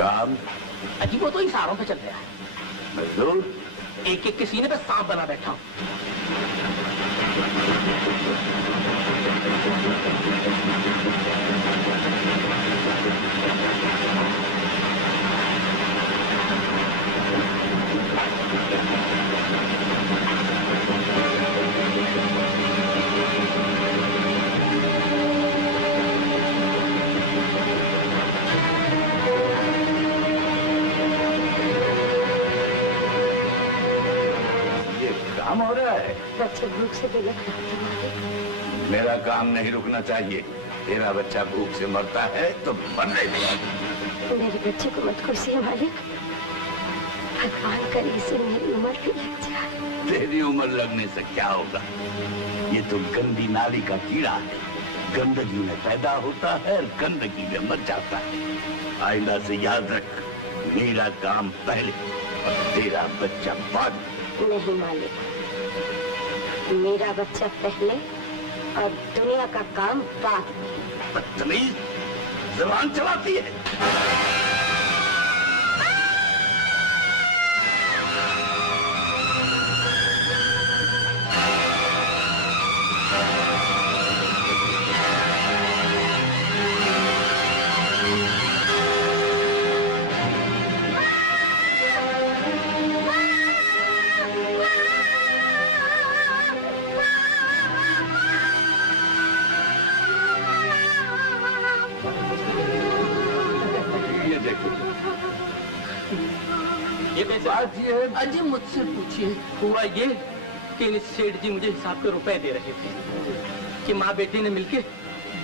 काम? अजी वो तो इशारों पे चल रहा है। मजदूर? एक एक के सीने पे सांप बना बैठा हूं। काम हो रहा है? बच्चे भूख से बेलक रखते हैं। मेरा काम नहीं रुकना चाहिए। तेरा बच्चा भूख से मरता है तो मरने दे। मेरे बच्चे को मत कुर्सी मालिक। भगवान करे इसे मेरी उम्र भी लग जाए। तेरी उम्र लगने से क्या होगा? ये तो गंदी नाली का कीड़ा है। गंदगी में पैदा होता है और गंदगी में मर जाता है। आइंदा से याद रख, मेरा काम पहले और तेरा बच्चा बाद में। नहीं मालिक, मेरा बच्चा पहले और दुनिया का काम बाद में। बदतमीज, जुबान चलाती है। बात ये है अजी, मुझसे पूछिए। हुआ ये कि इन सेठ जी मुझे हिसाब के रुपए दे रहे थे कि माँ बेटी ने मिलके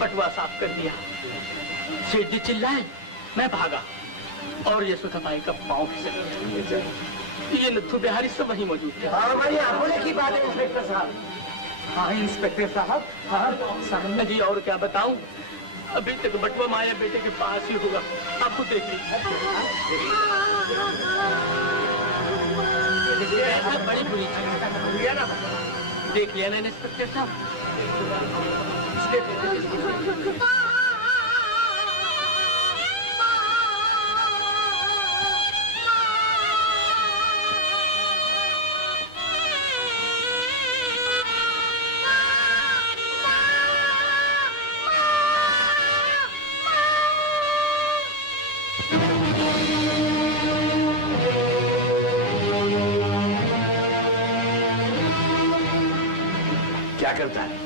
बटुआ साफ कर दिया। सेठ जी चिल्लाए, मैं भागा और ये सफाई का पाँव खिसक गया। ये नथु बिहारी सब वहीं मौजूद थे। हमारी आंखों की बात है इंस्पेक्टर साहब। हाँ इंस्पेक्टर साहब। हाँ जी, और क्या बताऊं, अभी तक बटुआ माया बेटे के पास ही होगा। आप खुद देख लीजिए। बड़ी बुरी देख लिया ना इंस्पेक्टर साहब। क्या करता है?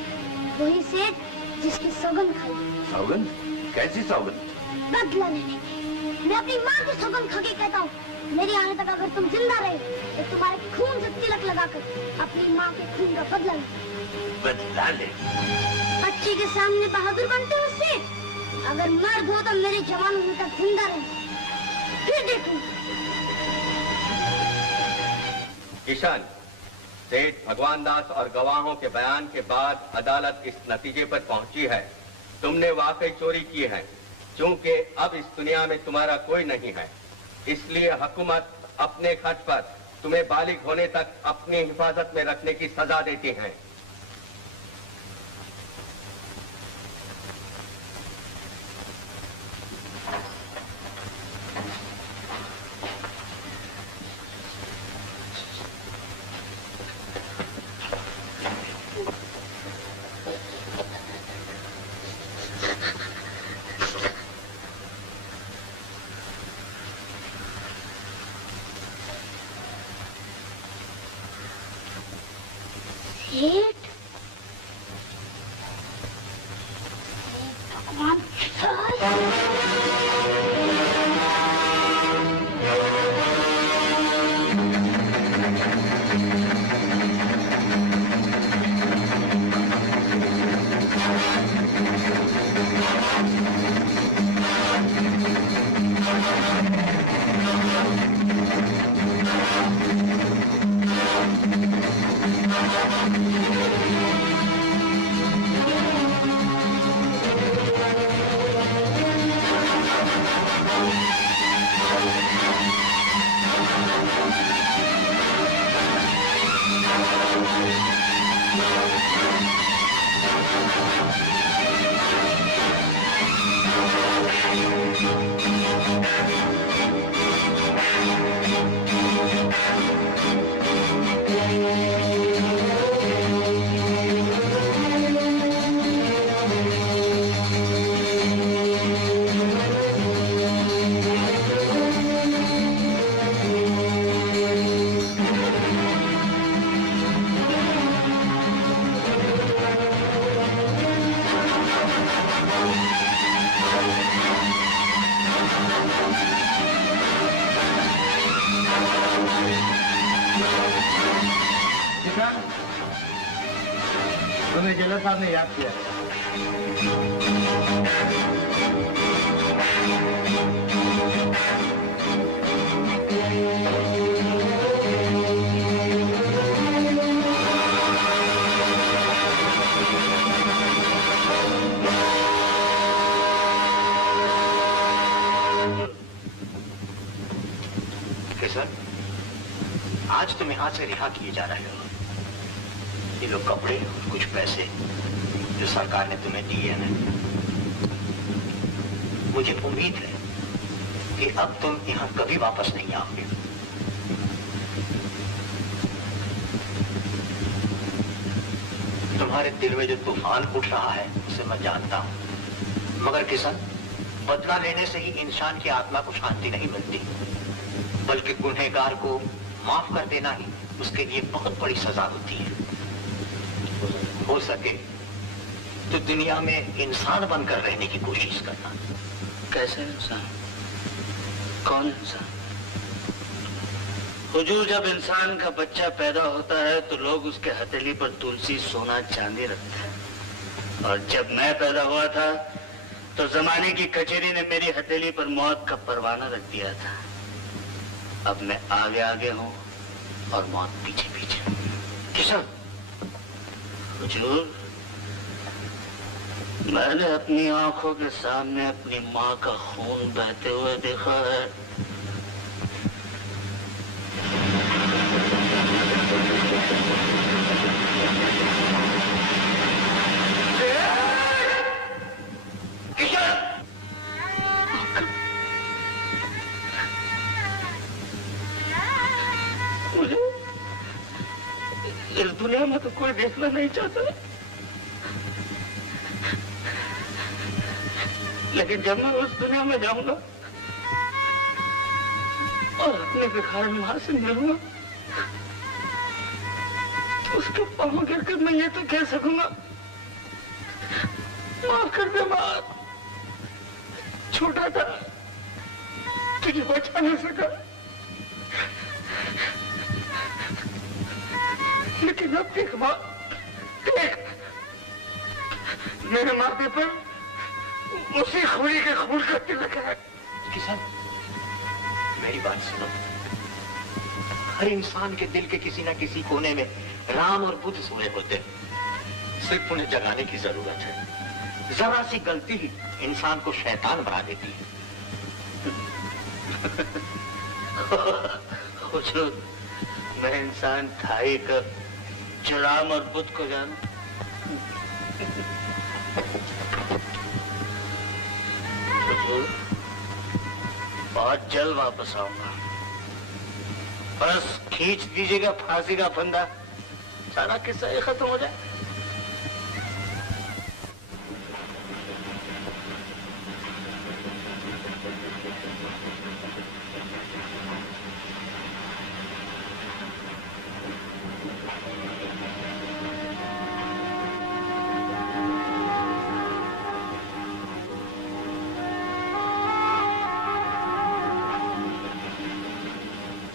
वही सेठ जिसकी सौगंध खाई। सौगंध? कैसी सौगंध? बदला लेने की। मैं अपनी माँ की सौगंध खा के कहता हूँ, मेरी आने तक अगर तुम जिंदा रहे तो तुम्हारे खून से तिलक लगाकर अपनी माँ के खून का बदला ले। बदला ले? बच्ची के सामने बहादुर बनते हो सेठ? अगर मर्द हो तो मेरे जवान होने तक जिंदा रहे, फिर देखूं। किशन, सेठ भगवान दास और गवाहों के बयान के बाद अदालत इस नतीजे पर पहुंची है, तुमने वाकई चोरी की है। चूंकि अब इस दुनिया में तुम्हारा कोई नहीं है, इसलिए हुकूमत अपने खर्च पर तुम्हें बालिग होने तक अपनी हिफाजत में रखने की सजा देती है। सेठ, भगवान तुम्हें जेलर साहब ने याद किया। किशन, आज तुम यहां से रिहा किए जा रहे हो। ये लो कपड़े और कुछ पैसे जो सरकार ने तुम्हें दिए हैं। मुझे उम्मीद है कि अब तुम यहां कभी वापस नहीं आओगे। तुम्हारे दिल में जो तूफान उठ रहा है उसे मैं जानता हूं, मगर किशन, बदला लेने से ही इंसान की आत्मा को शांति नहीं मिलती, बल्कि गुनहगार को माफ कर देना ही उसके लिए बहुत बड़ी सजा होती है। हो सके तो दुनिया में इंसान बनकर रहने की कोशिश करना। कैसे इंसान? कौन इंसान? हुजूर, जब इंसान का बच्चा पैदा होता है तो लोग उसके हथेली पर तुलसी, सोना, चांदी रखते हैं। और जब मैं पैदा हुआ था तो जमाने की कचहरी ने मेरी हथेली पर मौत का परवाना रख दिया था। अब मैं आगे आगे हूं और मौत पीछे पीछे। किशन, हुजूर, मैंने अपनी आंखों के सामने अपनी माँ का खून बहते हुए देखा है। मुझे इस दुनिया में तो कोई देखना नहीं चाहता, लेकिन जब मैं उस दुनिया में जाऊंगा और अपने भिखारी मां से मिलूंगा तो उसके पांव गिरकर मैं ये तो कह सकूंगा, माफ कर दे मां, छोटा था, तुझे बचा नहीं सका, लेकिन अब देख मां, देख मेरे माथे पर उसी खूनी के खून का तिलक है। किशन, मेरी बात सुनो। हर इंसान के दिल के किसी न किसी कोने में राम और बुद्ध सोए होते हैं। सिर्फ उन्हें जगाने की जरूरत है। जरा सी गलती ही इंसान को शैतान बना देती है। हुजूर, मैं इंसान था ही कब जो राम और बुद्ध को जानूं? हुजूर, बहुत जल्द वापस आऊंगा। बस खींच दीजिएगा फांसी का फंदा, सारा किस्सा ही खत्म हो जाए।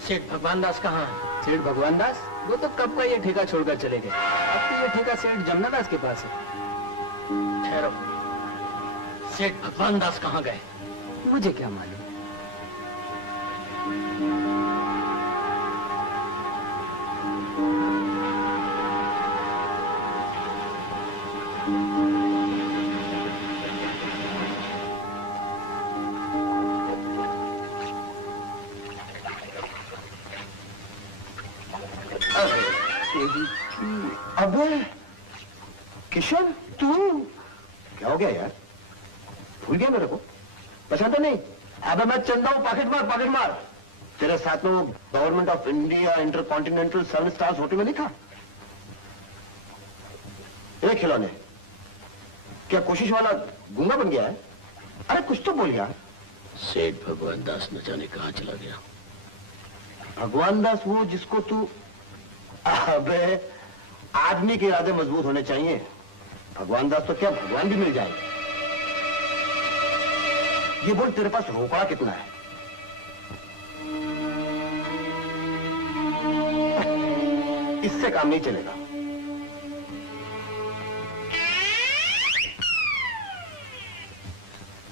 सेठ भगवान दास कहाँ है? सेठ भगवान दास? वो तो कब का ये ठेका छोड़कर चले गए। अब तो ये ठेका सेठ जमुना दास के पास है। ठहरो, सेठ भगवान दास कहाँ गए? मुझे क्या मालूम। अबे किशन, तू क्या हो गया यार? भूल गया मेरे को? पहचानता नहीं? अबे मैं चंदा हूं, पॉकेट मार। तेरे साथ में वो government of India intercontinental 7 stars hotel में नहीं था? ये खिलौने क्या कोशिश वाला गूंगा बन गया है? अरे कुछ तो बोल यार। सेठ भगवान दास न जाने कहाँ चला गया। भगवान दास वो जिसको तू... अबे आदमी के इरादे मजबूत होने चाहिए। भगवान दास तो क्या, भगवान भी मिल जाए। ये बोल, तेरे पास रोकड़ा कितना है? इससे काम नहीं चलेगा।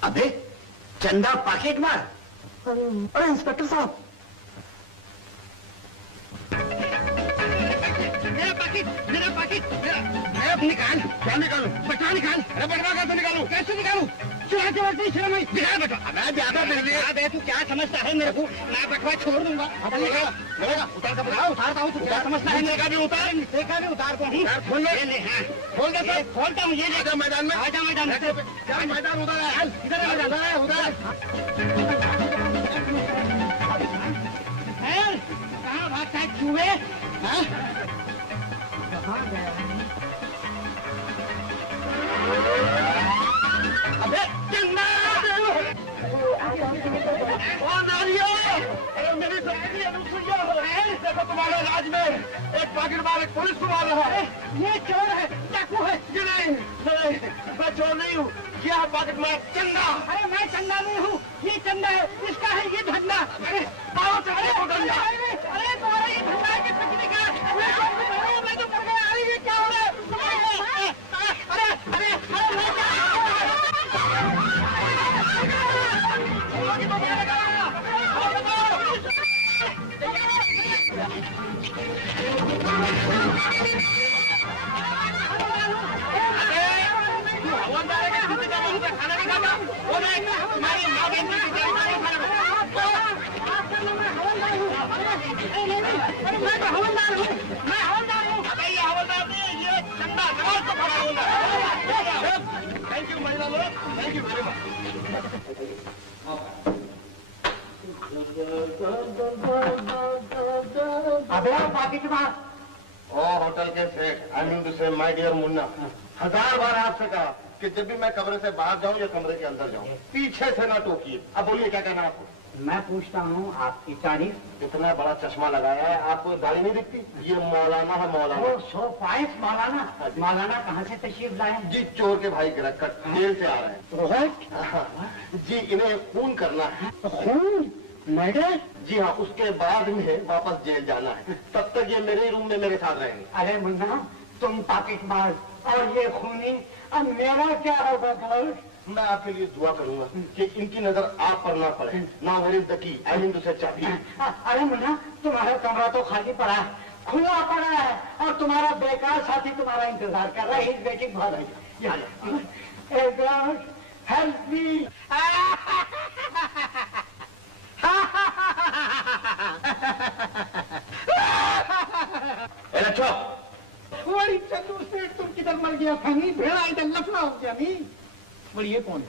अबे चंदा पॉकेट मार। अरे इंस्पेक्टर साहब, मेरा पाकिट निकाल। क्या निकालू? बटवा निकाल। अरे बटवा कैसे निकालू? कैसे निकालू? चुरा के वक्त नहीं छुरा मैं दिखा बटवा। अबे ज्यादा दे तू क्या समझता है मेरे को? मैं बटवा छोड़ दूंगा। मिलेगा उतार का उतारता हूँ। तू क्या समझता है? देखा भी उतार को हूँ। खोल दे। खोल दे तो खोलता हूँ। ये आजा मैदान में। आजा मैदान में। क्या मैदान उधर है? इधर है मैदान। उधर कहाँ भागता है चूहे? अबे चंदा! अरे मेरी सहेली अनुसुईया है। देखो तुम्हारे राज में एक पॉकेट मार एक पुलिस को मार रहा है। ये चोर है, डाकू है। ये नहीं, मैं चोर नहीं हूँ। क्या है पॉकेट मार? चंदा। अरे मैं चंदा नहीं हूँ, ये चंदा है। इसका है ये धंधा। अरे आओ चले वो धंधा। अरे तुम्हारा ये धंधा है कि पिकनिक का? मैं तो कर गया। अरे ये क्या हो रहा है? अरे अरे अरे मैं क्या खाना नहीं खाता। वो नहीं तुम्हारी माँ बहन की मैं तो हवलदार हूँ। मैं हवलदार हूँ। अबे ये हवलदार नहीं, ये चंदा नवाज को खड़ा हूँ। थैंक यू महिला लोग, थैंक यू वेरी मच। अबे पॉकेट मार। ओ होटल के सेठ, आई मीन टू से माय डियर मुन्ना, 1000 बार आपसे कहा कि जब भी मैं कमरे से बाहर जाऊं या कमरे के अंदर जाऊं पीछे से ना टोकिए। अब बोलिए क्या कहना है आपको? मैं पूछता हूँ आपकी तारीफ। इतना बड़ा चश्मा लगाया है, आपको दाढ़ी नहीं दिखती? ये मौलाना है, मौलाना। सो फाइस मौलाना। मौलाना कहाँ से तशरीफ लाए? जी चोर के भाई गिरफ्तार जेल से आ रहे हैं। जी इन्हें खून करना है। खून? मर्डर? जी हाँ, उसके बाद में वापस जेल जाना है। तब तक ये मेरे रूम में मेरे साथ रहेंगे। अरे मुन्ना, तुम पॉकेट मार और ये खूनी, अब मेरा क्या होगा? मैं आपके लिए दुआ करूंगा कि इनकी नजर आप पर ना पड़े। ना where is the key, I mean to से चाबी। अरे मुन्ना, तुम्हारा कमरा तो खाली पड़ा है, खुला पड़ा है, और तुम्हारा बेकार साथी तुम्हारा इंतजार कर रहा है। इस वेटिंग फॉर हेल्प मी। बड़ी चंदू सेठ, तुम किधर मर गया था? नहीं भेड़ा इधर लफड़ा हो गया। नहीं बड़ी ये कौन है?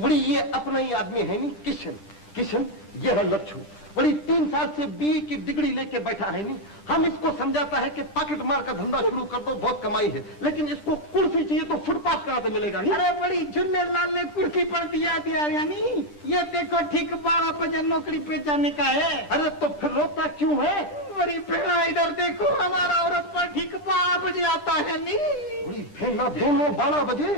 बड़ी ये अपना ही आदमी है नहीं, किशन। किशन ये है लच्छू। बड़ी 3 साल से बीए की डिग्री लेके बैठा है नहीं। हम इसको समझाता है कि पॉकेट मार का धंधा शुरू कर दो, बहुत कमाई है, लेकिन इसको कुर्सी चाहिए तो फुटपाथ कहाँ से मिलेगा? नहीं? अरे बड़ी झुल्ले लाल ने कुर्सी पर दिया यानी ये देखो ठीक 12 बजे नौकरी पे जाने का है। अरे तो फिर रोकता क्यों है? बड़ी भेड़ा इधर देखो, हमारा औरत पर ठीक 12 बजे आता है। नहीं बड़ी भेड़ा दोनों 12 बजे?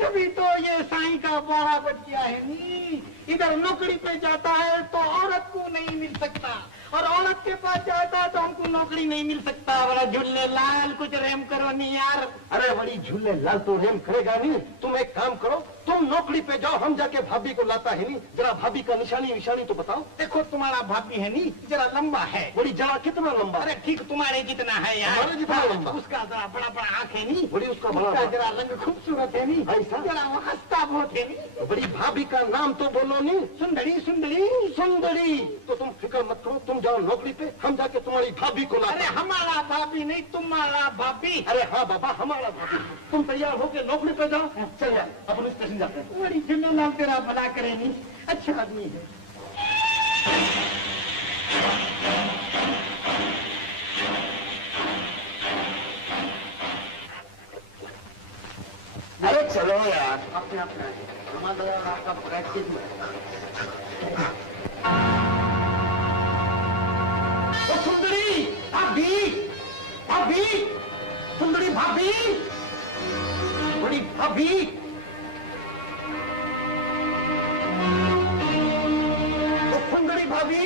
जभी तो ये साईं का 12 बज गया है। नहीं इधर नौकरी पे जाता है तो औरत को नहीं मिल सकता, और औरत के पास जाता है तो हमको नौकरी नहीं मिल सकता। बड़ा झुल्ले लाल, कुछ रेम करो नहीं यार। अरे बड़ी झूले लाल तो रेम करेगा नहीं। तुम एक काम करो, तुम नौकरी पे जाओ, हम जाके भाभी को लाता है नहीं। जरा भाभी का निशानी विशानी तो बताओ। देखो तुम्हारा भाभी है नहीं, जरा लंबा है। बड़ी जरा कितना लंबा? अरे ठीक तुम्हारे जितना है यार। हमारे जितना लंबा? उसका जरा बड़ा बड़ा आँख है नहीं। बड़ी उसका बड़ा जरा रंग खूबसूरत है नहीं। ऐसा? जरा वो हंसता बहुत है नहीं। बड़ी भाभी का नाम तो बोलो नहीं। सुंदरी सुंदरी सुंदरी। तो तुम फिक्र मत करो, तुम जाओ नौकरी पे, हम जाके तुम्हारी भाभी को अरे लाते। हमारा भाभी नहीं, तुम्हारा भाभी। अरे हाँ बाबा, हमारा भाभी। तुम तैयार होके नौकरी पे जाओ। चल यार अपन स्टेशन जाते हैं। बड़ी झुल्ला तेरा भला करे नहीं, अच्छा आदमी है। अरे चलो यार, अपने अपना हमारा आपका प्रैक्टिस में। सुंदरी भाभी, भाभी, सुंदरी भाभी, बड़ी भाभी। सुंदरी भाभी।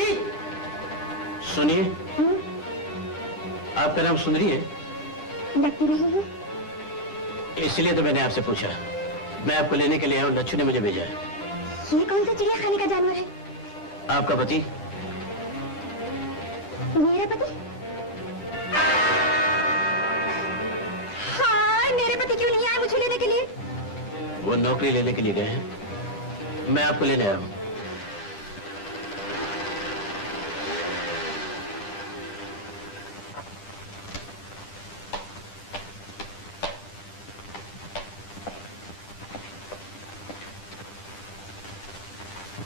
सुनिए, आपका नाम सुंदरी है? डरती नहीं हूँ। इसलिए तो मैंने आपसे पूछा। मैं आपको लेने के लिए आया हूँ, लच्छू ने मुझे भेजा है। ये कौन सा चिड़िया खाने का जानवर है? आपका पति? मेरा पति? हाँ, मेरे पति क्यों नहीं आए मुझे लेने के लिए? वो नौकरी लेने के लिए गए हैं, मैं आपको लेने आया हूँ।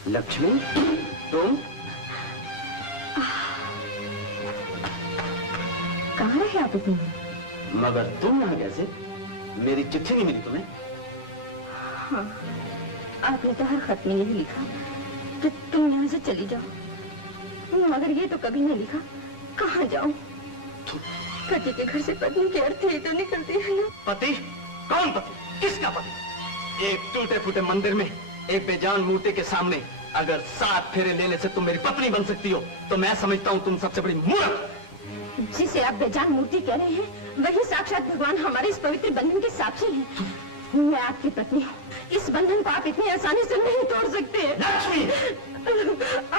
लक्ष्मी, तुम कहाँ रहे आप इतनी? मगर तुम यहाँ कैसे? मेरी चिट्ठी नहीं मिली तुम्हें? हाँ, आपने तो हर खत में यही लिखा कि तुम यहाँ से चली जाओ, मगर ये तो कभी नहीं लिखा कहाँ जाऊं। पति के घर से पत्नी के अर्थ ही तो निकलती है ना। पति? कौन पति? किसका पति? एक टूटे फूटे मंदिर में एक बेजान मूर्ति के सामने अगर 7 फेरे लेने से तुम मेरी पत्नी बन सकती हो तो मैं समझता हूँ तुम सबसे बड़ी मूर्ख। जिसे आप बेजान मूर्ति कह रहे हैं वही साक्षात भगवान हमारे इस पवित्र बंधन के साक्षी हैं। मैं आपकी पत्नी हूँ, इस बंधन को आप इतनी आसानी से नहीं तोड़ सकते। लक्ष्मी!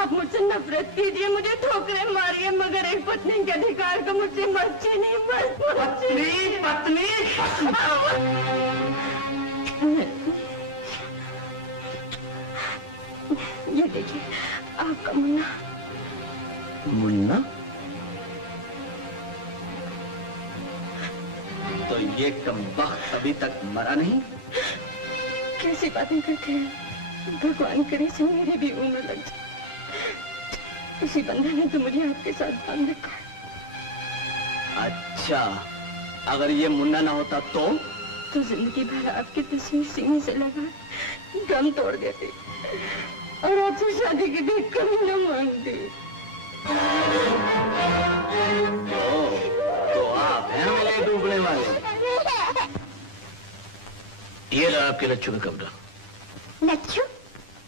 आप मुझसे नफरत कीजिए, मुझे ठोकरे मारिए, मगर एक पत्नी के अधिकार को मुझसे मत छीनिए। पत्नी! ये देखिए आपका मुन्ना। मुन्ना? तो ये कमबख्त अभी तक मरा नहीं? कैसी बातें करते हैं? भगवान करे से मेरी भी उम्र लग जाए। इसी बंधन ने तो मुझे आपके साथ बांध रखा है। अच्छा, अगर ये मुन्ना ना होता तो जिंदगी भर आपकी तस्वीर सीने से लगा दम तोड़ देती और आपसे शादी की भी कभी न मांगती। तो आप हैं मेरे डूबने वाले। ये रहा आपके लच्छू का कमरा। लच्छू?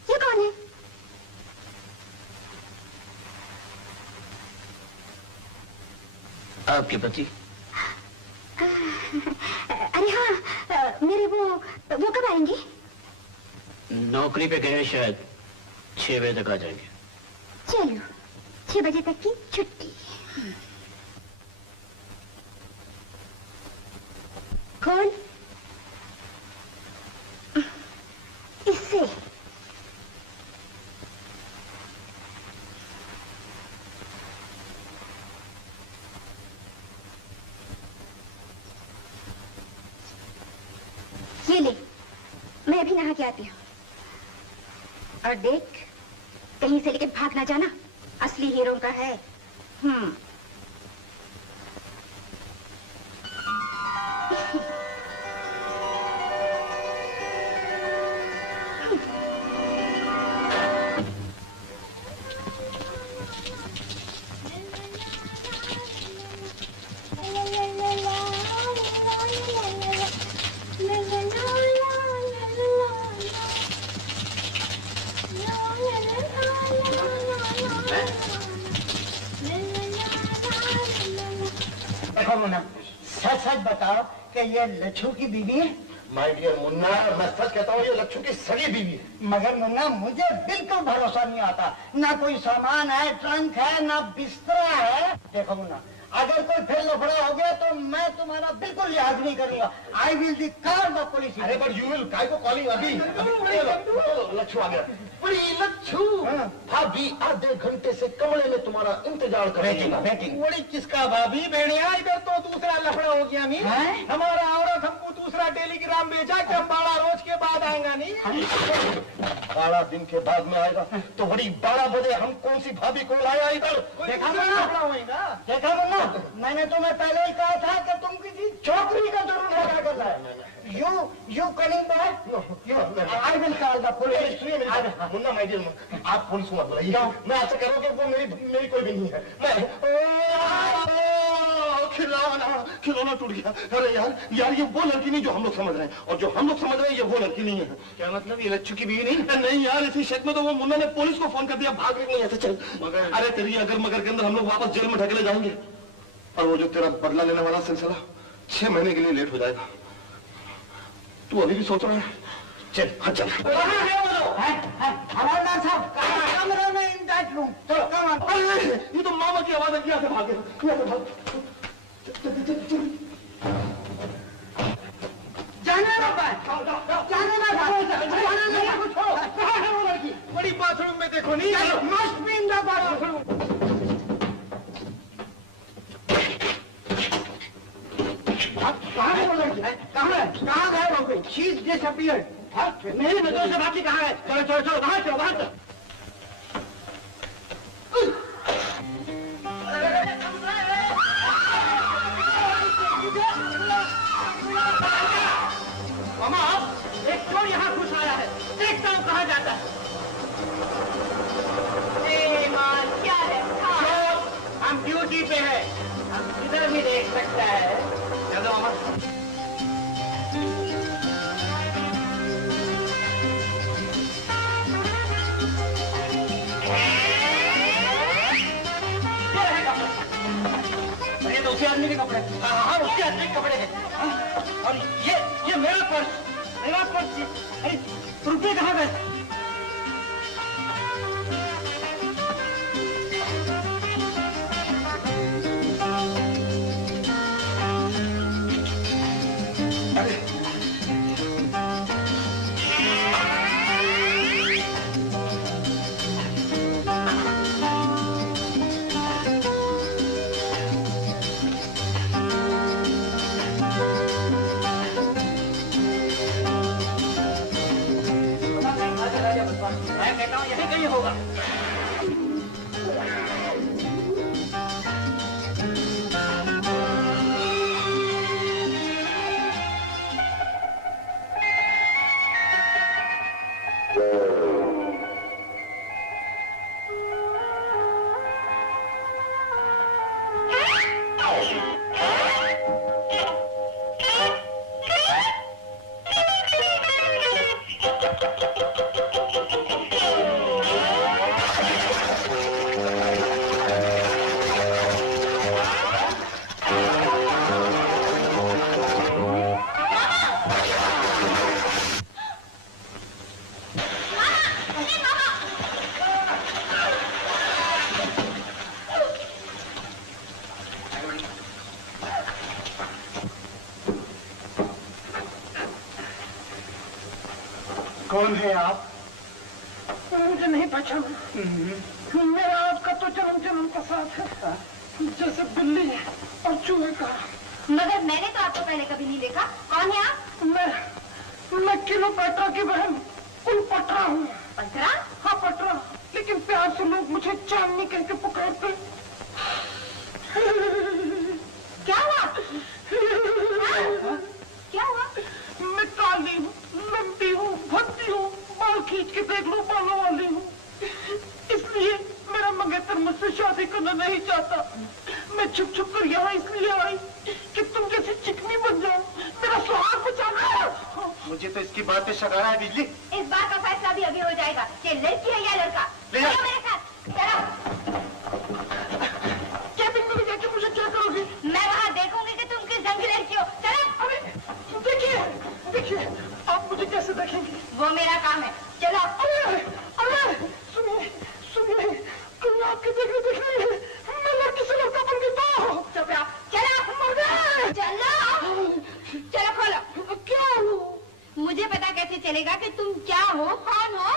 ये कौन है? आपके पति? अरे हाँ, मेरे वो कब आएंगे? नौकरी पे गए हैं, शायद 6 बजे तक आ जाएंगे। चलो, 6 बजे तक की छुट्टी। कौन? इससे ये ले, मैं अभी नहा के आती हूँ। और देख, कहीं से लेके भाग ना जाना, असली हीरो का है। देखो मुन्ना, सच सच बताओ कि ये लच्छू की बीवी है? माय डियर मुन्ना, मैं सच कहता हूँ ये लच्छू की सगी बीवी है। मगर मुन्ना, मुझे बिल्कुल भरोसा नहीं आता। ना कोई सामान है, ट्रंक है, ना बिस्तरा है। देखो मुन्ना, अगर कोई फिर लफड़ा हो गया तो मैं तुम्हारा बिल्कुल लिहाज नहीं करूंगा। I will the call the police. अरे बट यू विल काय को कॉलिंग अभी? लच्छू आ गया। बड़ी लच्छू, भाभी आधे घंटे से कमरे में तुम्हारा इंतजार कर रही है। बड़ी किसका भाभी? भेड़िया, इधर तो दूसरा लफड़ा हो गया। नहीं हमारा औरत हमको दूसरा टेलीग्राम भेजा कि हम 12 रोज के बाद आएगा। नहीं 12 दिन के बाद में आएगा तो बड़ी 12 बजे हम कौन सी भाभी को लाया इधर? देखा मुन्ना, देखा मुन्ना, मैंने तुम्हें पहले ही कहा था कि तुम किसी छोकरी का जरूर लगा कर लाए। You coming back? I will call the police. Munna my dear, आप पुलिस को मत बुलाइए। मैं आपसे कह रहा हूँ कि वो मेरी कोई भी नहीं है। खिलौना टूट गया। अरे यार ये वो लड़की नहीं जो हम लोग समझ रहे हैं, और जो हम लोग समझ रहे हैं ये वो लड़की नहीं है। क्या मतलब? ये लच्छू की बीवी नहीं? नहीं यार, इसी शक में तो वो मुन्ना ने पुलिस को फोन कर दिया। भाग रही नहीं ऐसे चल। अरे तेरी अगर मगर के अंदर हम लोग वापस जेल में ढकेले जाएंगे और वो जो तेरा बदला लेने वाला सिलसिला 6 महीने के लिए लेट हो जाएगा। तू अभी भी सोच रहा है चल हाँ चल। हवालदार साहब कमरे में इंचार्ज रूम। चलो अरे ये तो मामा की आवाज है, यहाँ से भागे, यहाँ से भाग। जाने ना भाई, जाने ना भाई, जाने ना कुछ हो। कहाँ है वो लड़की? बड़ी बाथरूम में देखो नहीं। Must be in the bathroom. कहाँ है वो लड़की? कहाँ गए हो गई? She is disappeared. नहीं मैं से बाकी कहाँ है? चलो चलो चलो बाहर चलो बाहर चलो। मामा एक चोर यहाँ घुस आया है, देखता हूँ कहाँ जाता है। क्या है? चोर हम ड्यूटी पे है, हम किधर भी देख सकता है। चलो मामा। उसी आदमी के कपड़े। हाँ उसी आदमी के कपड़े हैं। और ये मेरा पर्स अरे रुपये कहाँ गए? मैं कहता हूँ यही कहीं होगा। कौन है आप? मुझे नहीं पहचाना। मेरा आपका तो जन्म का साथ है, जैसे बिल्ली और चूहे का। मगर मैंने तो आपको पहले कभी नहीं देखा। कौन है आप? मैं किलोपेट्रा की बहन कुलपट्रा हूँ। पटरा? हाँ पटरा, लेकिन प्यार से लोग मुझे चांदनी कह के पुकारते। क्या हुआ? क्या हुआ? मैं काली हूँ, लंबी हूँ, भद्दी हूँ, बाल खींच के देख लो बालों वाली हूँ। इसलिए मेरा मंगेतर मुझसे शादी करना नहीं चाहता। मैं छुप छुप कर यहाँ इसलिए आई कि तुम जैसे चिकनी बन जाओ, मेरा सुहाग बचाना। मुझे तो इसकी बात पे शक आ रहा है बिजली। इस बात का फैसला भी अभी हो जाएगा। ये लड़की है या लड़का? ले जा। मेरे साथ चलो। कैबिन में जाके मुझे क्या करोगी? मैं वहाँ देखूंगी कि तुम किस ढंग की लड़की हो। चलो। अरे देखिए आप मुझे कैसे देखेंगी? वो मेरा काम है। चलो। अरे सुनिए कहीं आपके देखने मैं लड़की से लड़का बन गया। चुप रहो। चलो। चलो खोलो। क्या हो? मुझे पता कैसे चलेगा कि तुम क्या हो, कौन हो?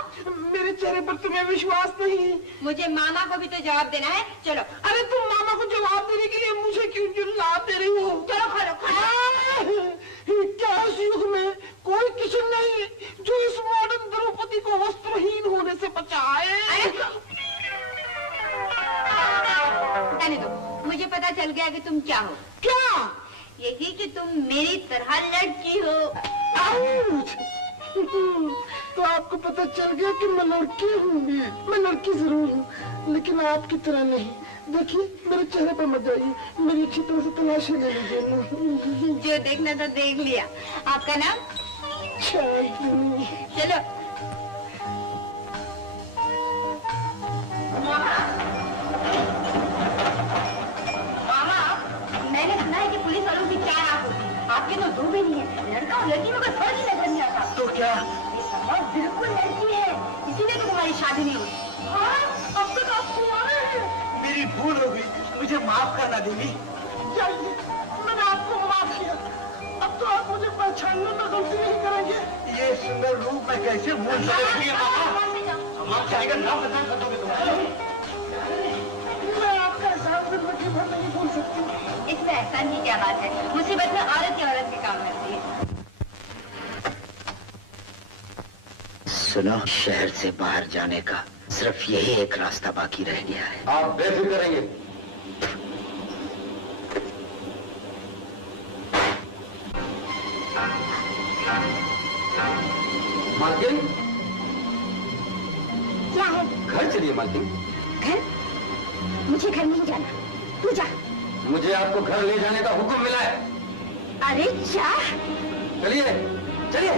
मेरे चेहरे पर तुम्हें विश्वास नहीं? मुझे मामा को भी तो जवाब देना है। चलो। अरे तुम मामा को जवाब देने के लिए मुझे क्यों जुल्लात दे रही हो? चलो खोलो। क्या इस युग में कोई किशन नहीं जो इस मॉडर्न द्रौपदी को वस्त्रहीन होने से बचाए? कहने दो, मुझे पता चल गया कि तुम क्या हो। क्या? यही कि तुम मेरी तरह लड़की हो। तो आपको पता चल गया कि मैं लड़की हूँ। मैं लड़की जरूर हूँ, लेकिन आपकी तरह नहीं। देखिए मेरे चेहरे पर मत जाइए, मेरी अच्छी तरह से तलाशी ले लीजिए। जो देखना था देख लिया। आपका नाम? चांदनी। चलो। मामा, मैंने सुना है कि पुलिस वालों की 4 आंख होती है। आपके तो 2 भी नहीं है। लड़का और लड़की में कोई फर्क ही नजर नहीं आता। तो क्या? इस और बिल्कुल लड़की है, इसीलिए तो तुम्हारी शादी नहीं हुई। अब तक आप कुंवारे हैं। मेरी भूल हो गई, मुझे माफ करना देवी। जाइए, मैंने आपको माफ किया। अब तो आप मुझे पहचानने में गलती नहीं करेंगे। ये सुंदर रूप मैं कैसे भूल सकती हूँ? आप जाएगा नाम बता दोगे तुम्हारे। मैं आपका एहसान जिंदगी भर नहीं भूल सकती। इसमें एहसान की क्या बात है? मुसीबत में औरत ही औरत के काम करती है। सुनो, शहर से बाहर जाने का सिर्फ यही एक रास्ता बाकी रह गया है। आप बेफिक्र रहेंगे। मालकिन, क्या है? घर चलिए मालकिन। घर? मुझे घर नहीं जाना, तू जा। मुझे आपको घर ले जाने का हुक्म मिला है। अरे जा। चलिए चलिए।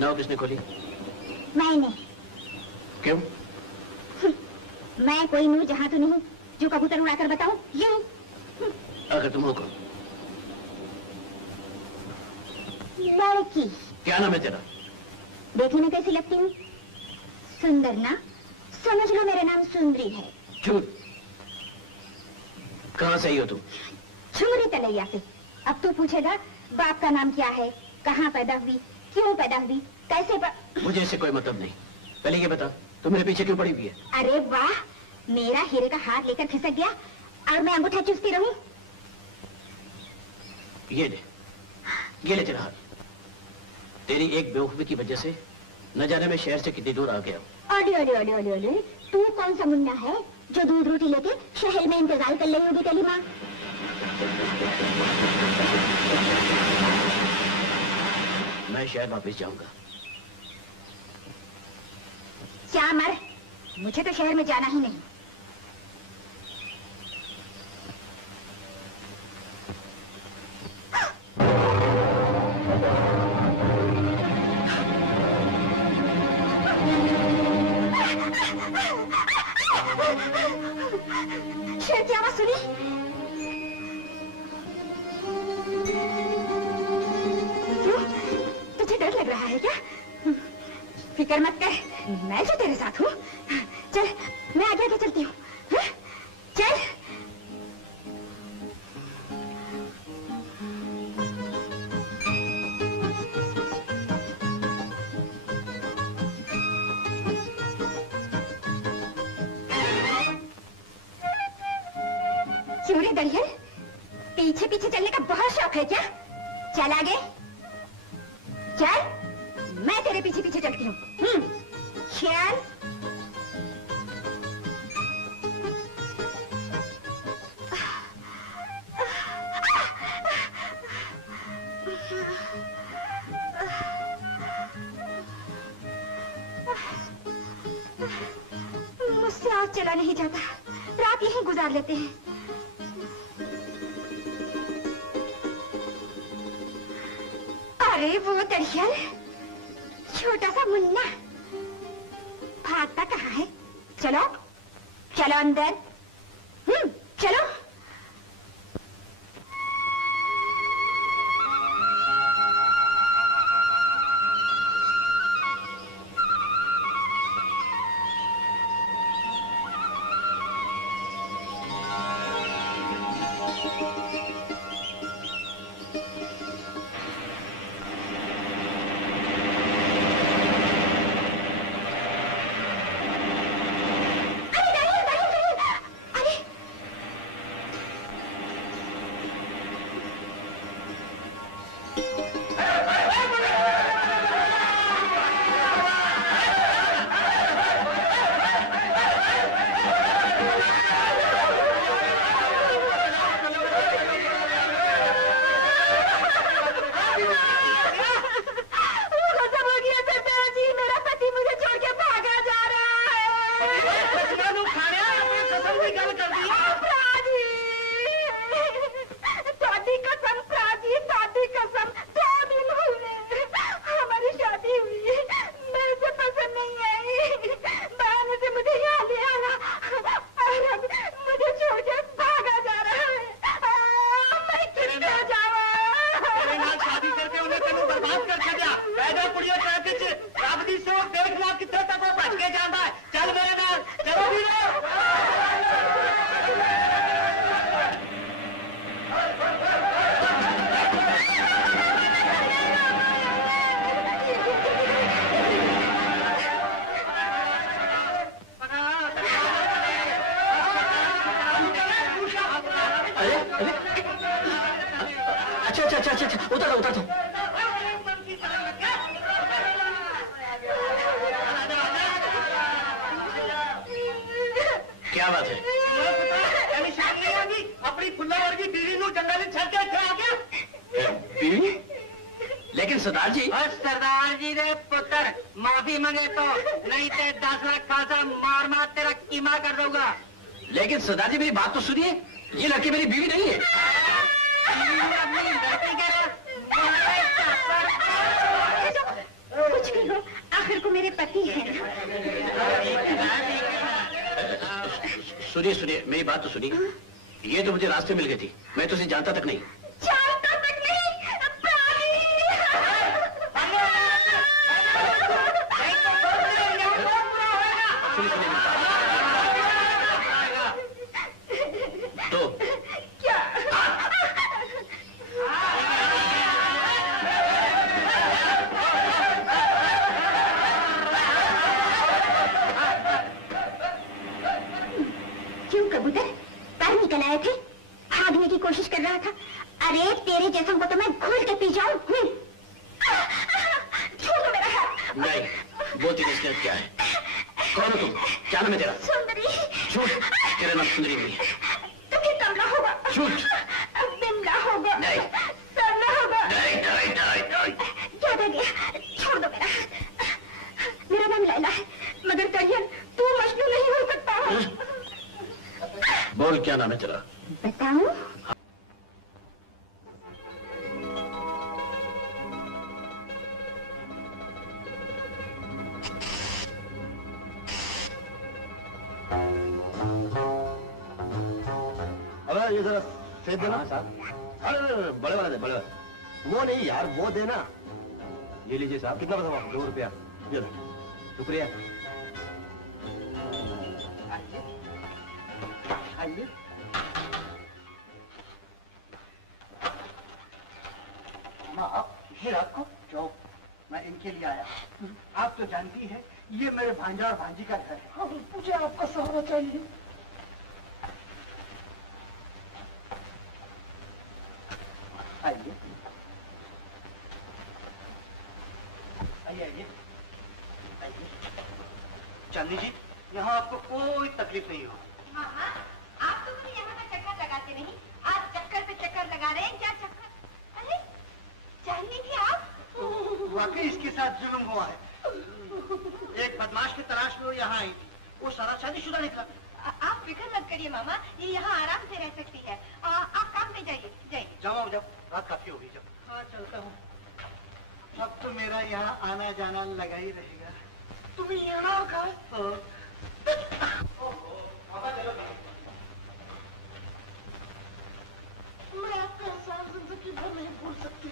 नाव किसने खोली? मैंने। क्यों? मैं कोई नूर जहां तो नहीं जो कबूतर उड़ाकर बताऊं? यूं। अगर तुम हो कौन? लड़की। क्या नाम है तेरा? देखने में कैसी लगती हूँ? सुंदर ना? समझ लो मेरा नाम सुंदरी है। झूठ। कहाँ से आई हो तुम? छुरी तलैया से। अब तू पूछेगा बाप का नाम क्या है, कहाँ पैदा हुई, क्यों पैदा हुई, कैसे मुझे इससे कोई मतलब नहीं। पहले ये बता, तू मेरे पीछे क्यों पड़ी हुई है? अरे वाह, मेरा हीरे का हाथ लेकर खिसक गया और मैं अंगूठा चूसती रहूं? ये ले तेरा हाथ। तेरी एक बेवकूफी की वजह से न जाने मैं शहर से कितनी दूर आ गया हूँ। ओले ओले ओले ओले ओले, तू कौन सा मुन्ना है जो दूध रोटी लेके शहर में इंतजार कर रही होगी तेरी माँ? मैं शहर वापस जाऊंगा। क्या मर, मुझे तो शहर में जाना ही नहीं। शेर की आवाज सुनी? क्यों? तुझे डर लग रहा है क्या? फिक्र मत कर, मैं जो तेरे साथ हूँ। चल, मैं आगे आगे चलती हूँ। हाँ? चल। क्यों रे दरियल, पीछे पीछे चलने का बहुत शौक है क्या? चल आगे चल, मैं तेरे पीछे पीछे चलती हूँ। चल। मुझसे आज चला नहीं जाता, रात यहीं गुजार लेते हैं। अरे वो दरियल, छोटा सा मुन्ना भागता कहाँ है? चलो चलो अंदर। चलो। कर दिया। दादी कसम प्राजी, दादी कसम, 2 दिन हुए हमारी शादी हुई, मेरे से पसंद नहीं आई, बहाने से मुझे यहाँ ले आया और अब मुझे छोड़ के भागा जा रहा है। मैं कितना जावा? तेरे नाल शादी करके उन्हें तेनू बर्बाद कर दिया। पैदा कुड़िया कहते थे रब दी सो देख ला कितने तक वो बच के जाता है। चल मेरे नाल, चलो वीरो। अच्छा, उतर दो। क्या बात है? अपनी फुल्ला वर्गी बीवी नू जंगल छड़ के आ गया। बीवी? लेकिन सरदार जी। सरदार जी ने पुत्र माफी मांगे तो नहीं ते 10 लाख खासा मार मार तेरा कीमा कर दूंगा। लेकिन सरदार जी मेरी बात तो सुनिए, ये लड़की मेरी बीवी नहीं है। कुछ करो, आखिर को मेरे पति हैं। सुनिए, मेरी बात तो सुनिए। ये तो मुझे रास्ते मिल गई थी, मैं तो उसे जानता तक नहीं। जानता तक नहीं? तो क्या? क्यों कबूतर, पैर निकल आए थे, भागने की कोशिश कर रहा था? अरे तेरे जैसों को तो मैं घोल के पी जाऊं। छोड़ दो मेरा हाथ। नहीं, बोलती नहीं इसने क्या है? कौन हो तुम? क्या नाम है तेरा? सुंदरी। झूठ, तेरा नाम सुंदरी नहीं है। तो फिर कमला होगा। झूठ। बिमला होगा। नहीं। सरला होगा। नहीं। याद आ गया, छोड़ दो मेरा हाथ। मेरा नाम लैला है, मगर करियन तू मजनू नहीं हो सकता। बोल, क्या नाम है तेरा? बताऊं? अरे ये जरा सेब देना साहब। अरे बड़े वाला दे, बड़े वाला। वो नहीं यार, वो देना। ये लीजिए साहब। कितना बताओ? 2 रुपया। ये लो। शुक्रिया। आइए। माँ, आप ये रात को जाओ, मैं इनके लिए आया। आप तो जानती है ये मेरे भांजा और भांजी का घर है। मुझे आपका सहारा चाहिए। आइए आइए आइए आइए। चांदनी जी, यहाँ आपको कोई तकलीफ नहीं हो। मामा, आप तो मुझे यहाँ का चक्कर लगाते नहीं, आप चक्कर पे चक्कर लगा रहे हैं। क्या चक्कर? अरे चांदनी जी, आप? वाकई इसके साथ जुल्म हुआ है। एक बदमाश की तलाश में वो यहाँ आई थी, वो सारा शादीशुदा निकला। आप फिक्र मत करिए मामा, ये यहाँ आराम से रह सकती है। आप काम में जाइए, जाइए। जाओ, जब रात काफी होगी जब। हाँ, चलता हूँ। अब तो मेरा यहाँ आना जाना लगा ही रहेगा। तुम यहाँ का? मैं आपका एहसान जिंदगी भर नहीं भूल सकती।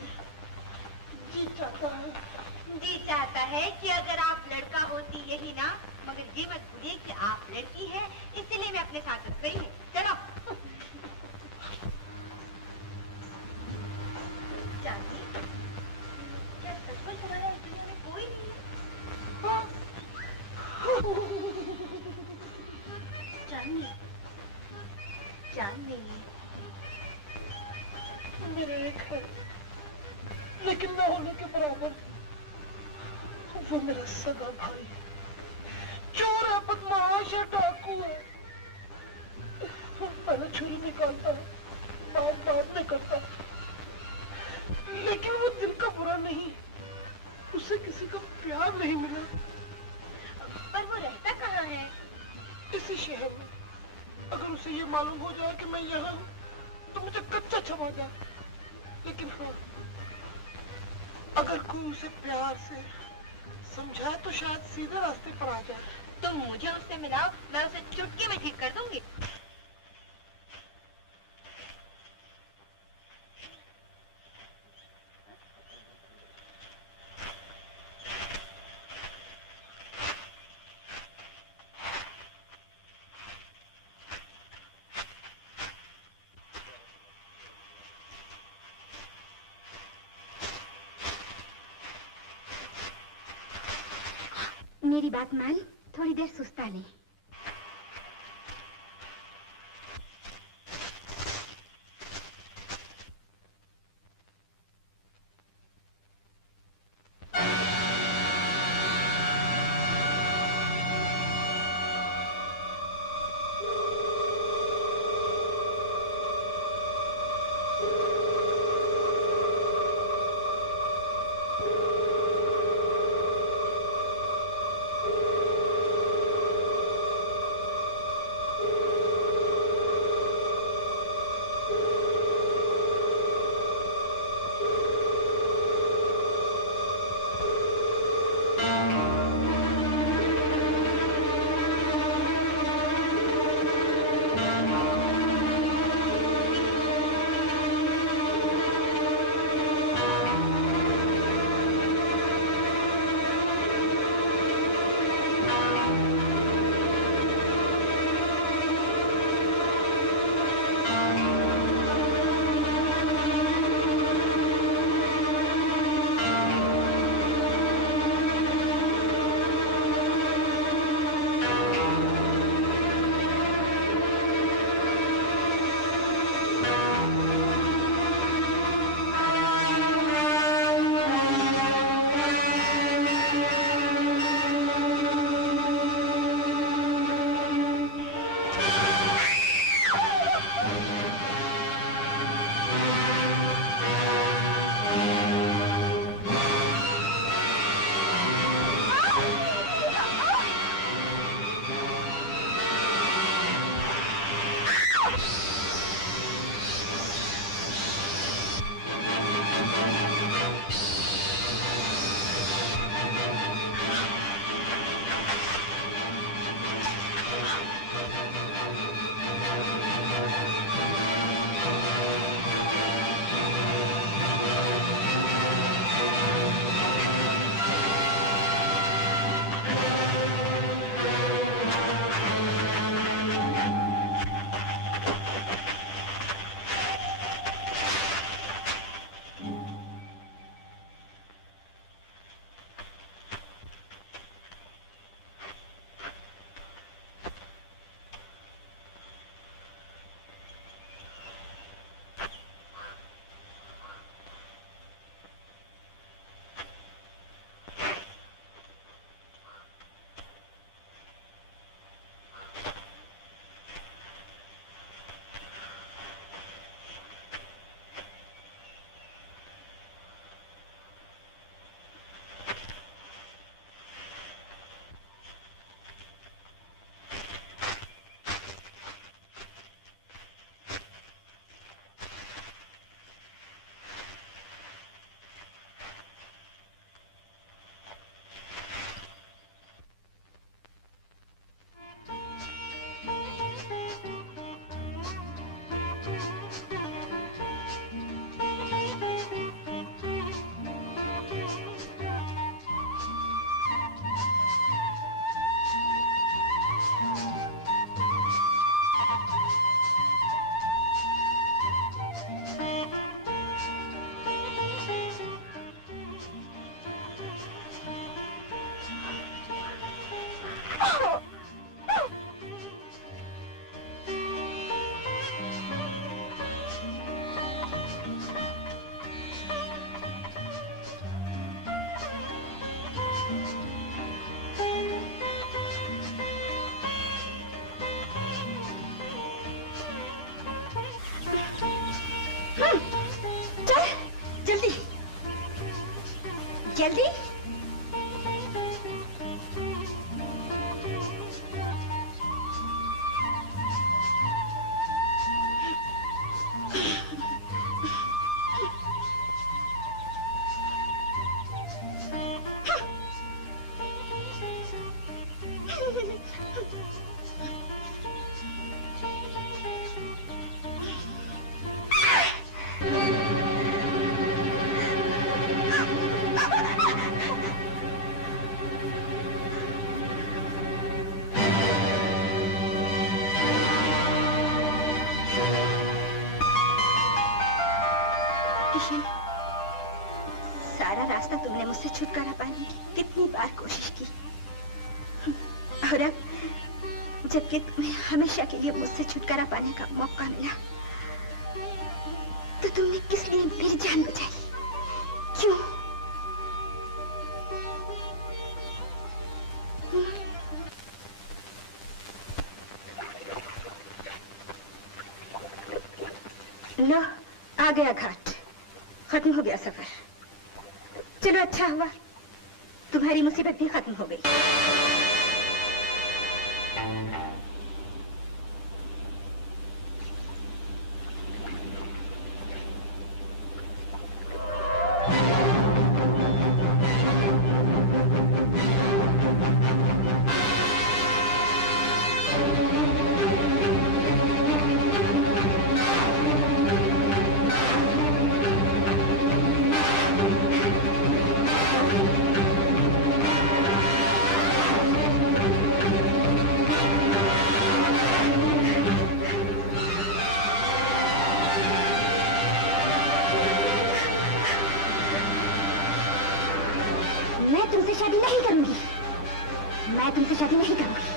जी चाहता है कि अगर आप लड़का होती यही ना, मगर ये मत भूलिए कि आप लड़की है, इसलिए मैं अपने साथ रख रही हूँ। चलो। चांदी, क्या सचमुच हमारा इस दुनिया में कोई नहीं है? चांदी, मेरे एक है, लेकिन न होने के बराबर। वो मेरा सगा भाई है, चोर है, बदमाश है, डाकू है। पहले छुरी निकालता है, बात नहीं करता, लेकिन वो दिल का बुरा नहीं। उसे किसी का प्यार नहीं मिला। पर वो रहता कहाँ है? इसी शहर में अगर उसे ये मालूम हो जाए कि मैं यहाँ हूँ तो मुझे कच्चा क्षमा जाए। लेकिन हाँ, अगर कोई उसे प्यार से समझाए तो शायद सीधे रास्ते पर आ जाए। तुम मुझे उससे मिलाओ, मैं उसे चुटकी में ठीक कर दूंगी। मेरी बात मान, थोड़ी देर सुस्ता ले। जल्दी किशन, सारा रास्ता तुमने मुझसे छुटकारा पाने की कितनी बार कोशिश की, और अब जबकि तुम्हें हमेशा के लिए मुझसे छुटकारा पाने का मौका मिला, तो तुमने किस लिए मेरी जान बचाई? क्यों? लो, आ गया घाट, खत्म हो गया सफर। चलो अच्छा हुआ, तुम्हारी मुसीबत भी खत्म हो गई। मैं तुमसे शादी नहीं करूंगी, मैं तुमसे शादी नहीं करूंगी।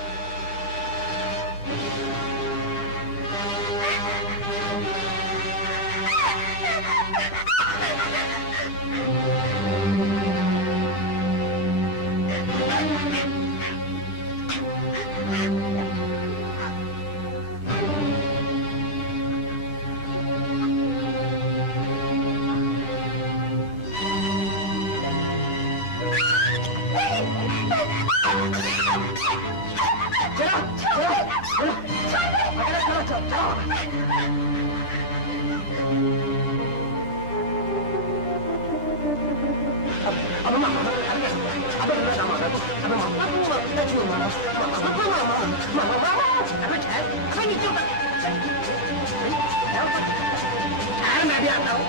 मैं भी आता हूँ।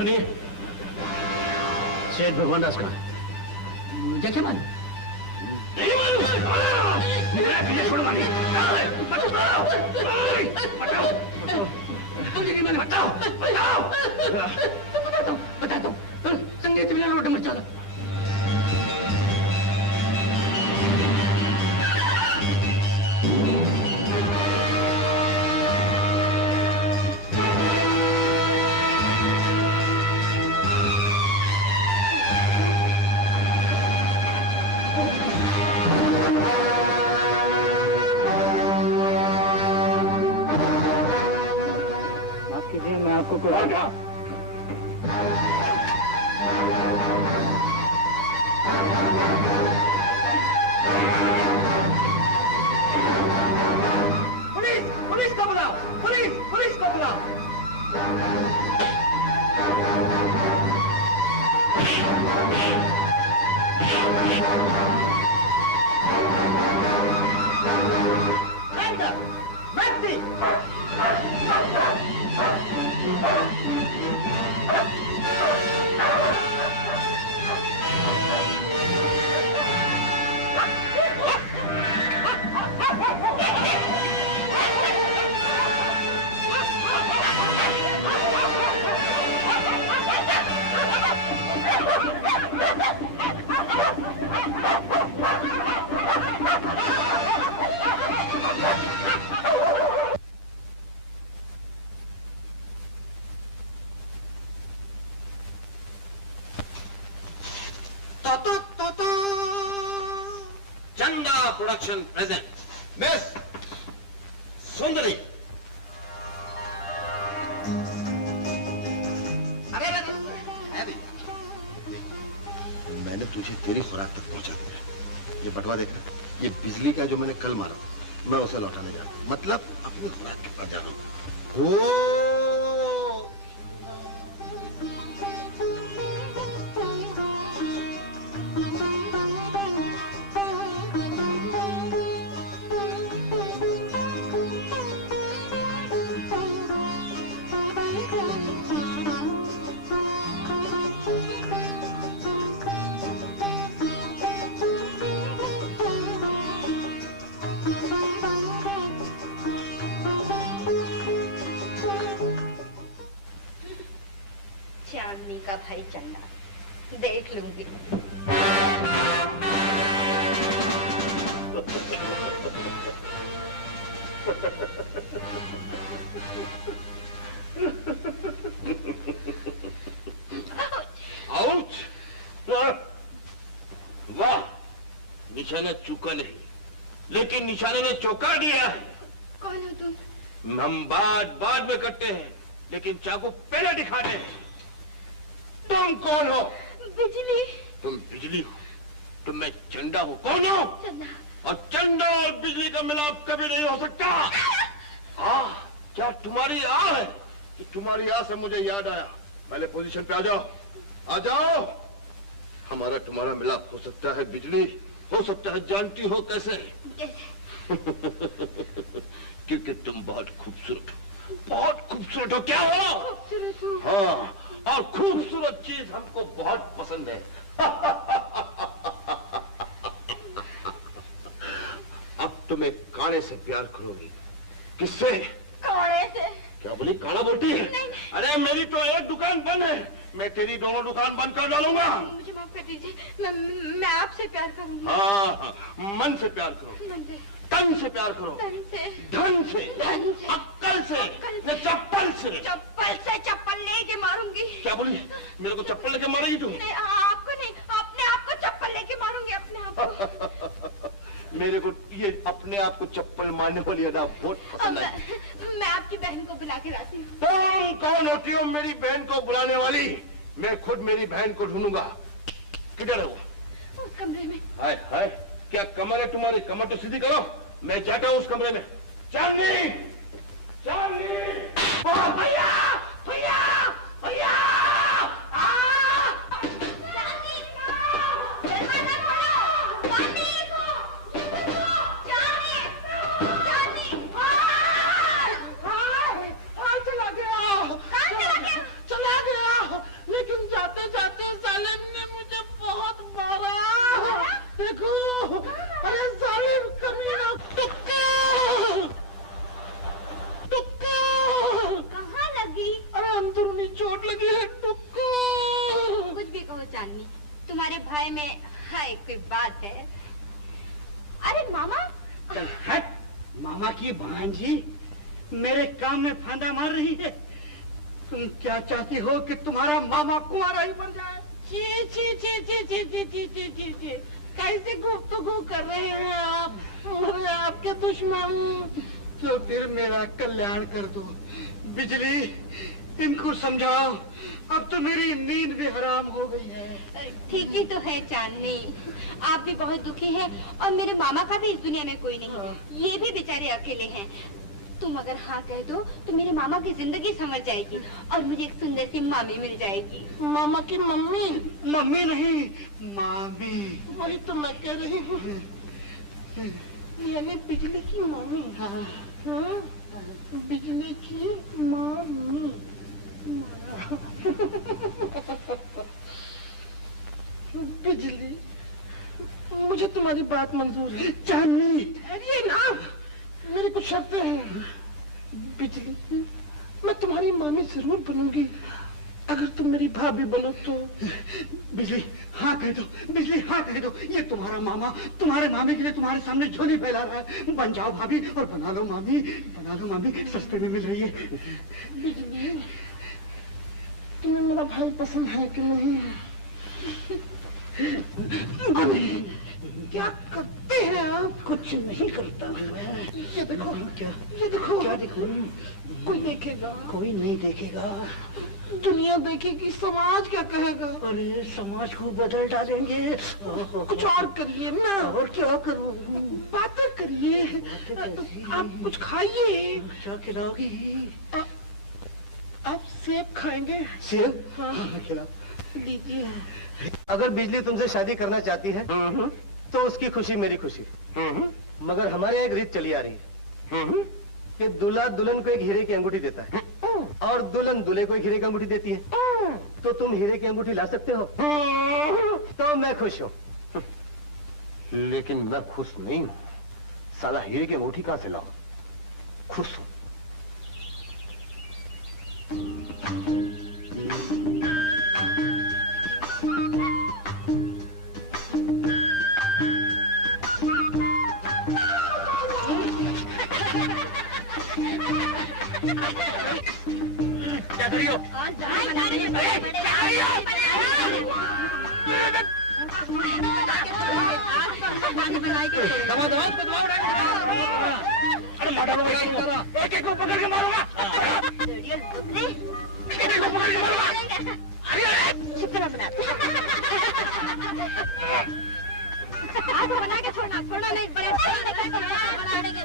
सुनिए, सेठ भगवान दास कहाँ है? मुझे क्या मालूम? बता दो, संगीत बिना लौटे मत चलो। पुलिस को बुलाओ, पुलिस को बुलाओ। प्रोडक्शन प्रेजेंट मिस सुंदरी। अरे मैंने तुझे तेरी खुराक तक पहुंचा दिया। ये बटवा देखा, ये बिजली का जो मैंने कल मारा मैं उसे लौटाने जा रहा हूं, मतलब अपनी खुराक के पास जा रहा हूं। चांदनी का भाई चन्ना देख लूंगी। आउट! वाह, निशाना चूका नहीं, लेकिन निशाने ने चौका दिया है। कौन हो तुम? हम बाद में करते हैं, लेकिन चाकू पहले दिखाते हैं। तुम कौन हो? बिजली। तुम बिजली हो तो मैं चंदा हूँ। कौन हो? चन्ना। और चंदा और बिजली का मिलाप कभी नहीं हो सकता। क्या तुम्हारी आह है? कि तुम्हारी आह से मुझे याद आया, पहले पोजीशन पे आ जाओ, आ जाओ। हमारा तुम्हारा मिलाप हो सकता है बिजली, हो सकता है। जानती हो कैसे? क्योंकि तुम बहुत खूबसूरत हो, बहुत खूबसूरत हो। क्या हो? खूबसूरत हूँ। हाँ, और खूबसूरत चीज हमको बहुत पसंद है। अब तुम एक काणे से प्यार करोगी। किससे? काणे से। क्या बोली? काला बोलती है? नहीं। अरे मेरी तो एक दुकान बंद है, मैं तेरी दोनों दुकान बंद कर डालूंगा। मुझे माफ कर दीजिए, मैं आपसे प्यार करूंगी। हाँ, मन से प्यार करो, मन से। तन से प्यार करो, धन से। धन से, धन से। अक्कल से, अक्कल या चप्पल से। चप्पल लेके मारूंगी। क्या बोली? मेरे को चप्पल लेके मारेगी तू? नहीं, आपको नहीं, अपने आप को चप्पल लेके मारूंगी, अपने आप को। मेरे को ये अपने आप को चप्पल मारने वाली अदा बहुत पसंद है। मैं आपकी बहन को बुला के लाती हूँ। तुम कौन होती हो मेरी बहन को बुलाने वाली? मैं खुद मेरी बहन को ढूंढूंगा। किधर है वो? उस कमरे में। हाय हाय, क्या कमर है तुम्हारी? कमर तो सीधी करो, मैं जाता हूँ उस कमरे में। चांदनी, चांदनी, भैया, भैया, भैया! चला गया, लेकिन जाते जाते सालिम ने मुझे बहुत मारा। देखो, अरे सालिम कमीना, तुक्का, तुक्का। कहाँ लगी? अरे अंदरूनी चोट लगी है, तुक्का। कुछ भी कहो चांदनी, तुम्हारे भाई में है कोई बात है? अरे मामा। चल हट, मामा की भांजी मेरे काम में फांदा मार रही है। तुम क्या चाहती हो कि तुम्हारा मामा कुंवारा ही बन जाए? ची ची ची ची ची ची ची ची ची ची, कैसे गुफ्तगू कर रहे हैं आप? आपके दुश्मन। तो फिर मेरा कल्याण कर दो। बिजली, इनको समझाओ, अब तो मेरी नींद भी हराम हो गई है। ठीक ही तो है चांदनी, आप भी बहुत दुखी हैं और मेरे मामा का भी इस दुनिया में कोई नहीं है। ये भी बेचारे अकेले हैं। तुम अगर हाँ कह दो तो मेरे मामा की जिंदगी संवर जाएगी और मुझे एक सुंदर सी मामी मिल जाएगी। मामा की मम्मी? मम्मी नहीं, मामी। वही तो मैं कह रही हूँ, यानी बिजली की मम्मी। हाँ, हाँ? बिजली की मम्मी। बिजली, मुझे तुम्हारी बात मंजूर है। चांदनी, अरे ना, मेरी कुछ शर्तें हैं। बिजली, मैं तुम्हारी मामी जरूर बनूंगी अगर तुम मेरी भाभी बनो तो। बिजली हाँ कह दो, बिजली हाँ कह दो। ये तुम्हारा मामा तुम्हारे मामी के लिए तुम्हारे सामने झोली फैला रहा है। बन जाओ भाभी और बना लो मामी, बना लो मामी, सस्ते में मिल रही है। बिजली, तुम्हें मेरा भाई पसंद है कि नहीं? क्या करते हैं आप? कुछ नहीं करता मैं। ये देखो, क्या? ये देखो, क्या देखो? कोई देखेगा? कोई नहीं देखेगा। दुनिया देखेगी, समाज क्या कहेगा? अरे समाज को बदल डालेंगे। कुछ और करिए ना। और क्या करूं? बातें करिए। कैसी? आप कुछ खाइए। क्या खिलाओगी? आप सेब खाएंगे? सेब? हाँ। खिलाओ। लीजिए। अगर बिजली तुमसे शादी करना चाहती है तो उसकी खुशी मेरी खुशी। मगर हमारे एक रीत चली आ रही है कि दूल्हा दुल्हन को एक हीरे की अंगूठी देता है और दुल्हन दूल्हे को एक हीरे की अंगूठी देती है। तो तुम हीरे की अंगूठी ला सकते हो तो मैं खुश हूँ। लेकिन मैं खुश नहीं हूँ। साला हीरे की अंगूठी कहाँ से लाऊं? खुश हूँ। क्या कर रही हो? एक एक को पकड़ के मारूंगा। एक एक को पकड़ के मारूंगा। आप बना के छोड़ना, छोड़ना नहीं, बड़े बनाने के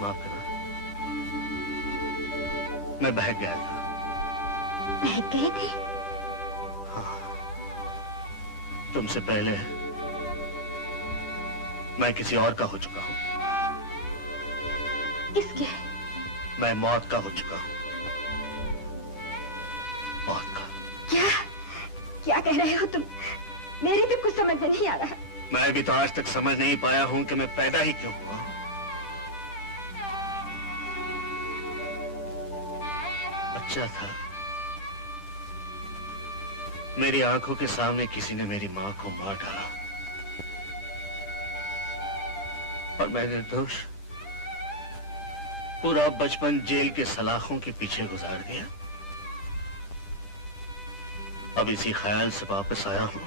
माफ करना, मैं बहक गया था। बहक गए थे? हाँ, तुमसे पहले मैं किसी और का हो चुका हूँ। किसके? मैं मौत का हो चुका हूँ। मौत का। क्या? क्या कह रहे हो तुम? मेरी भी कुछ समझ में नहीं आ रहा। मैं भी तो आज तक समझ नहीं पाया हूँ कि मैं पैदा ही क्यों हुआ। बच्चा था, मेरी आंखों के सामने किसी ने मेरी मां को मार डाला और मैं निर्दोष पूरा बचपन जेल के सलाखों के पीछे गुजार दिया। अब इसी ख्याल से वापस आया हूं।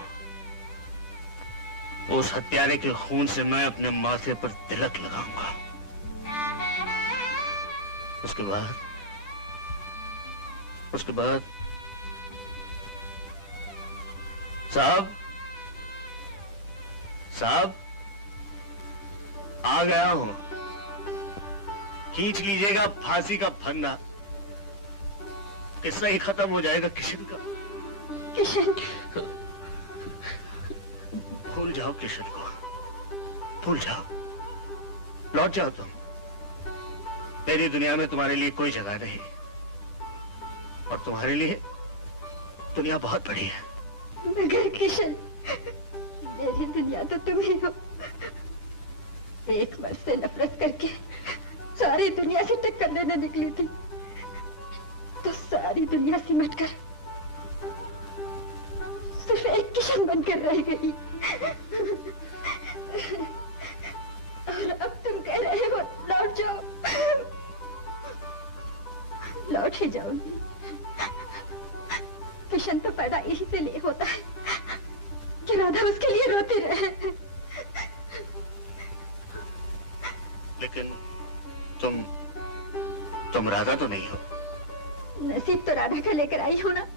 उस हत्यारे के खून से मैं अपने माथे पर तिलक लगाऊंगा। उसके बाद साहब आ गया हूं। खींच लीजिएगा फांसी का फंदा, किस्सा ही खत्म हो जाएगा किशन का। किशन? भूल जाओ किशन को, भूल जाओ, लौट जाओ तुम। मेरी दुनिया में तुम्हारे लिए कोई जगह नहीं और तुम्हारे लिए दुनिया बहुत बड़ी है। मगर किशन, मेरी दुनिया तो तुम ही हो। एक मर्द से नफरत करके सारी दुनिया से टक्कर लेने निकली थी, तो सारी दुनिया सिमट कर सिर्फ एक किशन बनकर रह गई। और अब तुम कह रहे हो लौट जाओ। लौट ही जाओगी। किशन तो पैदा यही से ले होता है कि राधा उसके लिए रोती रहे। लेकिन तुम राधा तो नहीं हो। नसीब तो राधा का लेकर आई हो ना।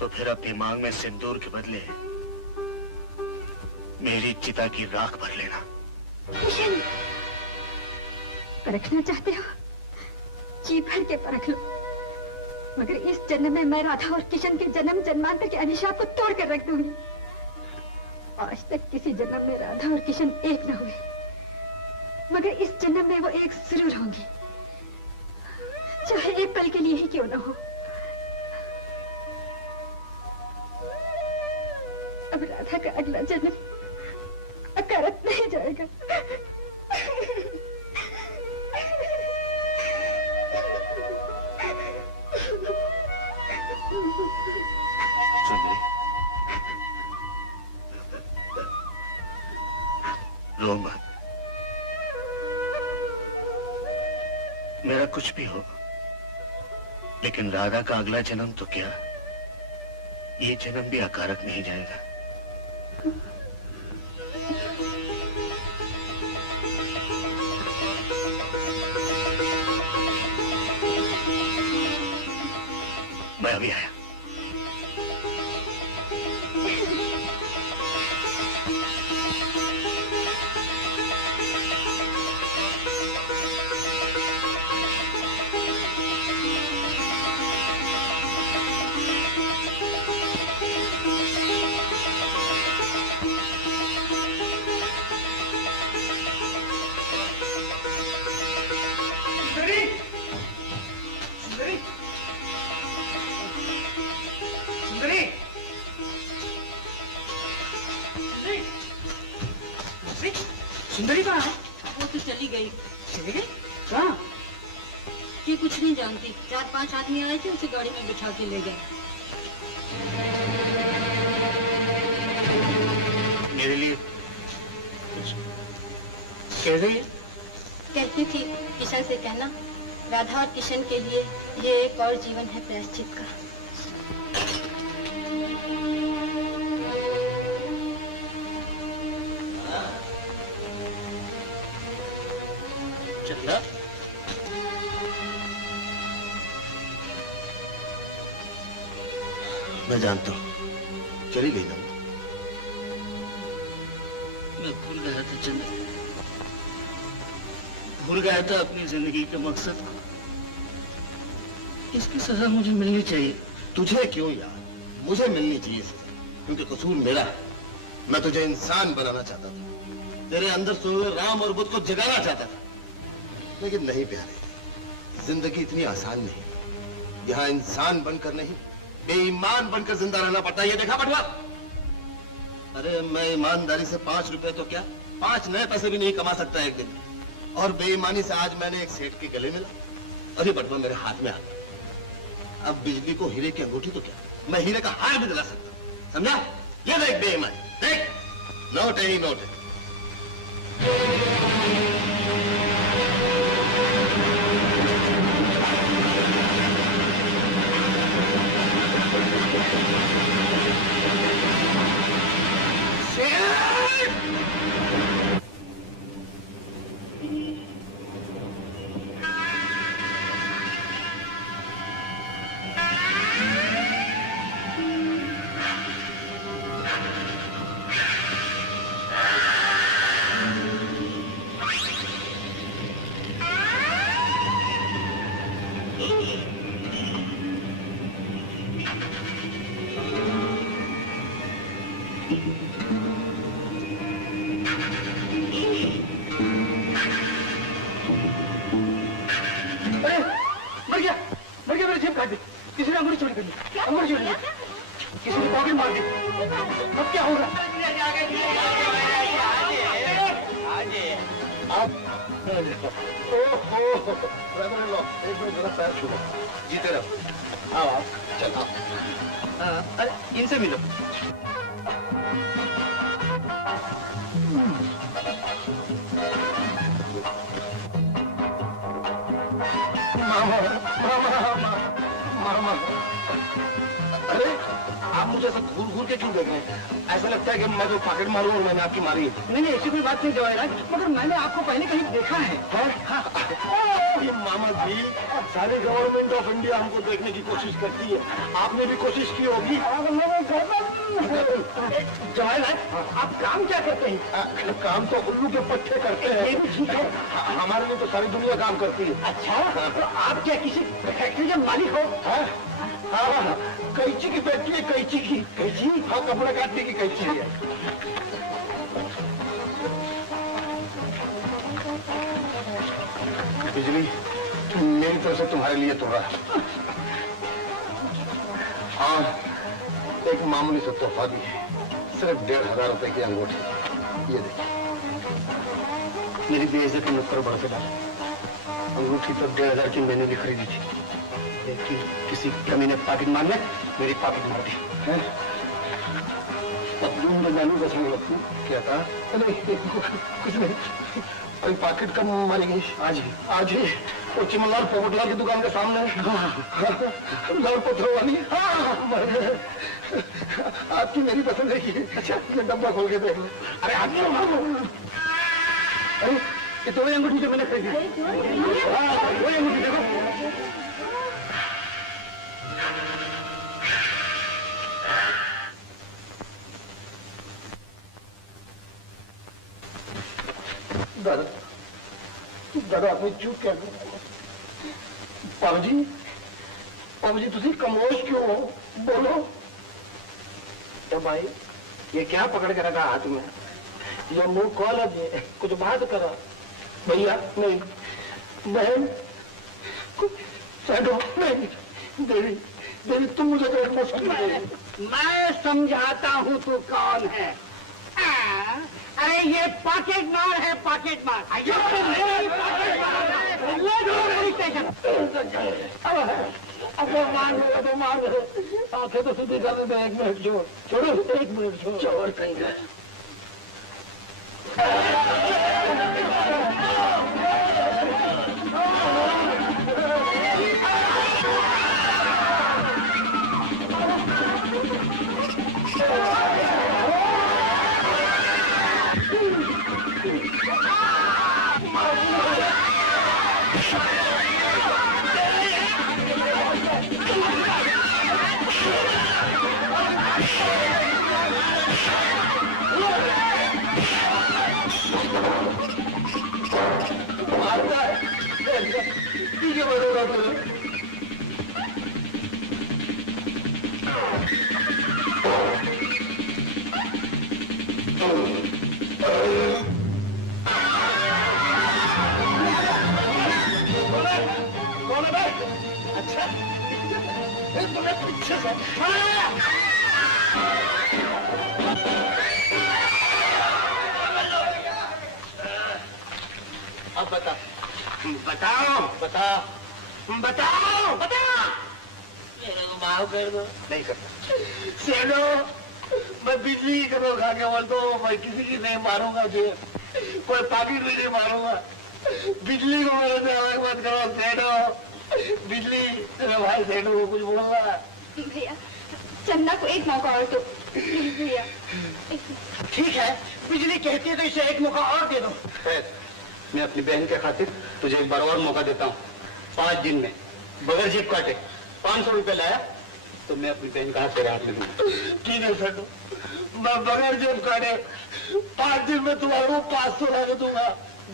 तो फिर अपनी मांग में सिंदूर के बदले मेरी चिता की राख भर लेना। किशन, परखना चाहते हो? जी भर के परख लो, मगर इस जन्म में मैं राधा और किशन के जन्म जन्मांतर के अभिशाप को तोड़ कर रख दूंगी। आज तक किसी जन्म में राधा और किशन एक न हुए, मगर इस जन्म में वो एक जरूर होंगी, चाहे एक पल के लिए ही क्यों न हो। अब राधा का अगला जन्म अकारत नहीं जाएगा। सुंदरी, रो मत। मेरा कुछ भी हो, लेकिन राधा का अगला जन्म तो क्या, ये जन्म भी अकारक नहीं जाएगा। मैं अभी आया। सुंदरी कहाँ है? वो तो चली गई। चली गई? कहाँ? ये कुछ नहीं जानती। 4-5 आदमी आए थे, उसे गाड़ी में बिठा के ले गए। मेरे लिए कुछ कह रही है? कहती थी किशन से कहना, राधा और किशन के लिए ये एक और जीवन है प्रायश्चित का। चलिया, मैं जानता हूँ चली गई ना। मैं भूल गया था चंद्र, भूल गया था अपनी जिंदगी के मकसद को। इसकी सजा मुझे मिलनी चाहिए। तुझे क्यों यार, मुझे मिलनी चाहिए सजा, क्योंकि कसूर मेरा है। मैं तुझे इंसान बनाना चाहता था, तेरे अंदर सोए हुए राम और बुद्ध को जगाना चाहता था, लेकिन नहीं प्यारे, जिंदगी इतनी आसान नहीं। यहाँ इंसान बनकर नहीं, बेईमान बनकर जिंदा रहना पड़ता है। ये देखा बटवा? अरे मैं ईमानदारी से 5 रुपए तो क्या, 5 नए पैसे भी नहीं कमा सकता एक दिन, और बेईमानी से आज मैंने एक सेठ के गले मिला और ये बटवा मेरे हाथ में आ गया। अब बिजली को हीरे की अंगूठी तो क्या, मैं हीरे का हार भी दिला सकता हूं, समझा? ये देख बेईमानी, देख, नोट है ही नोट है। किसी ने अंगूठी चोरी कर ली, अंगूठी चोरी, किसी ने पॉकेट मार दी। अब क्या होगा? एक मिनट जरा पैर छू लो। जीते रहो। आओ आओ, चल आओ। अरे इनसे मिलो। मामा, मामा, मामा। अरे आप मुझे ऐसा घूर घूर के क्यों देख रहे हैं? ऐसा लगता है कि मैं जो पॉकेट मारूं और मैंने आपकी मारी है। नहीं ऐसी कोई बात नहीं जवाहरलाल, मगर मैंने आपको पहले कहीं देखा है। ये मामा जी, सारी गवर्नमेंट ऑफ इंडिया हमको देखने की कोशिश करती है, आपने भी कोशिश की होगी। जवाहरलाल, आप काम क्या करते हैं? काम तो उल्लू के पट्टे करते हैं। ये भी ठीक है। हमारे लिए तो सारी दुनिया काम करती है। अच्छा, तो आप क्या किसी फैक्ट्री के मालिक हो? हाँ, कैंची की फैक्ट्री है, कैंची की। कैंची? हाँ, कपड़ा काटने की कैंची है। बिजली मेरी तरफ से तुम्हारे लिए तोड़ा है। हाँ, एक मामूली सा तोहफा भी है, सिर्फ 1500 रुपए की अंगूठी। ये देखिए, मेरी बेइज्जती मत करो बड़ा सेठ। अंगूठी तो 1500 की मैंने भी खरीदी थी, लेकिन किसी कमी ने पॉकेट मार में मेरी पॉकेट मार दी है। पतलून में मैंने बचाने लगती क्या था? नहीं कुछ नहीं, अरे पॉकेट कब मारी गई? आज ही वो चिमनलाल पोपटलाल की दुकान के सामने लाल पत्थर वाली। आपकी मेरी पसंद है कि अच्छा ये डब्बा खोल के देख लो। अरे आदमी अरे ये तो वही अंगूठी जो मैंने खरीदी। वही अंगूठी देखो। दादा आपने चूक क्या पापा जी तुझे कमोश क्यों हो? बोलो। तो भाई ये क्या पकड़ के रखा हाथ में? ये मुंह खोल दे, कुछ बात करो। भैया नहीं, बहन सैडो नहीं, देवी तुम मुझे तो मैं समझाता हूँ तू कौन है। अरे ये पॉकेट मार है, पॉकेट मार। अब मान लो तो मान लो, आंखें तो सीधी कर देते। 1 मिनट छोड़ो 1 मिनट छोड़ कहीं गए। अब बताओ माफ कर दो। नहीं करता सेनो, मैं बिजली की कसम खा के बोलता हूँ, मैं किसी की नहीं मारूंगा, जो कोई पॉकेट भी नहीं मारूंगा। बिजली को मेरे से अलग मत करो सेनो। बिजली तेरे भाई सेनो को कुछ बोल रहा है। भैया चंदा को एक मौका और दो भैया। ठीक है, बिजली कहती है तो इसे एक मौका और दे दो। मैं अपनी बहन के खातिर तुझे एक बार और मौका देता हूँ। 5 दिन में बगैर जेब काटे 500 रुपए लाया तो मैं अपनी बहन का हाथ तेरे हाथ में दूंगा। ठीक है सर, मैं बगैर जेब काटे 5 दिन में तुम्हारे को 500 ला दूंगा।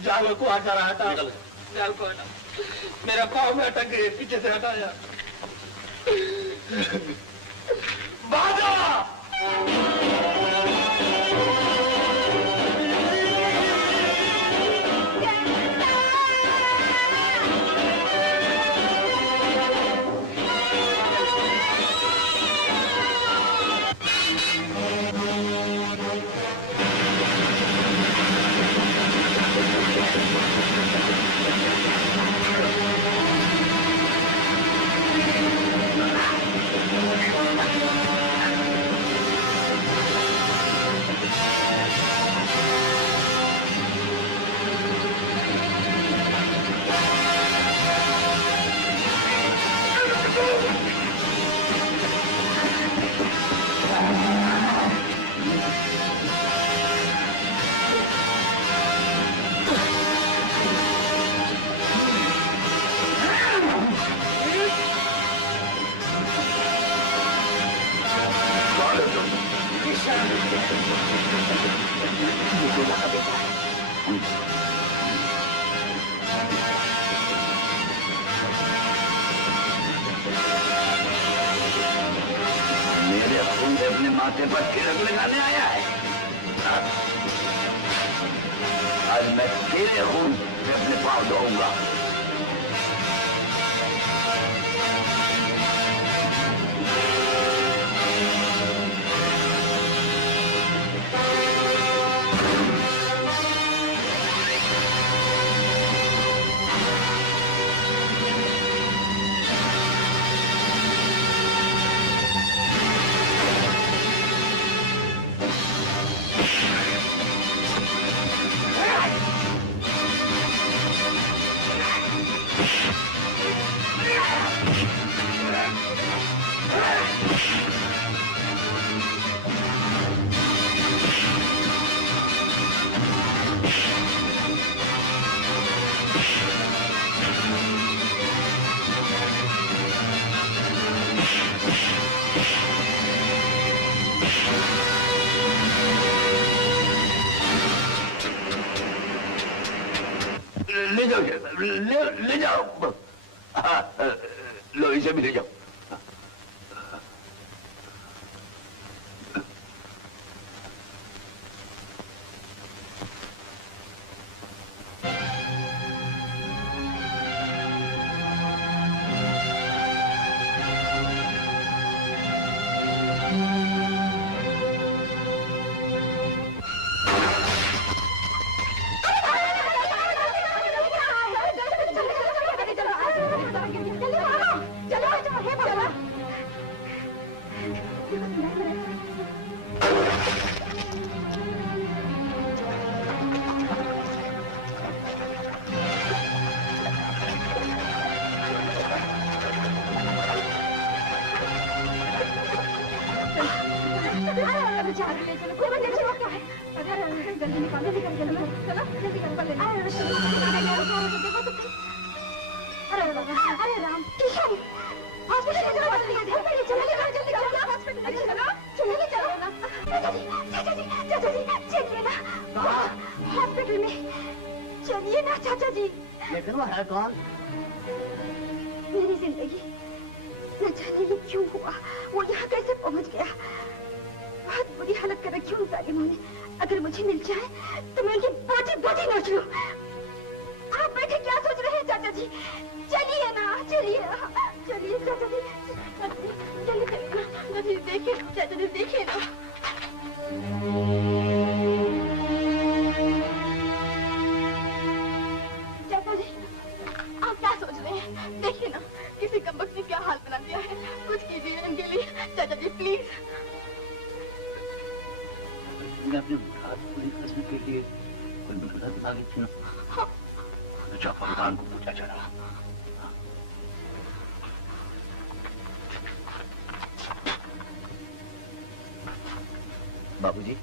जाल को हटा रहा था, जाल को हटा। मेरा पाँव में अटक गए, पीछे से हटाया। बाजा मेरे खून से अपने माथे पर तिलक लगाने आया है। आज मैं तेरे खून से अपने पाँव धोऊंगा। जाओ ले जाओ। हाँ, लो इसे भी ले जाओ। हॉस्पिटल में चलिए ना चाचा जी। लेकिन वो है कौन? मेरी जिंदगी न जाने ये क्यों हुआ, वो यहाँ कैसे पहुँच गया। बहुत बुरी हालत कर रखी उन जालिमों ने। अगर मुझे मिल जाए तो मैं उनकी बोटी बोटी नोच लूं। आप बैठे क्या सोच रहे हैं चाचा जी? चलिए ना, चलिए चलिए चाचा जी, चलिए चलिए चाचा जी, देखिए चाचा जी, देखिए ना। चाचा जी, आप क्या सोच रहे हैं? देखिए ना, किसी कमबख्त ने क्या हाल बना दिया है। कुछ कीजिए इनके लिए चाचा जी, प्लीज। मैं अपने मुराद पूरी करने के लिए कोई मदद मांगी थी ना। जाफर खान को पूछा चला। बाबूजी,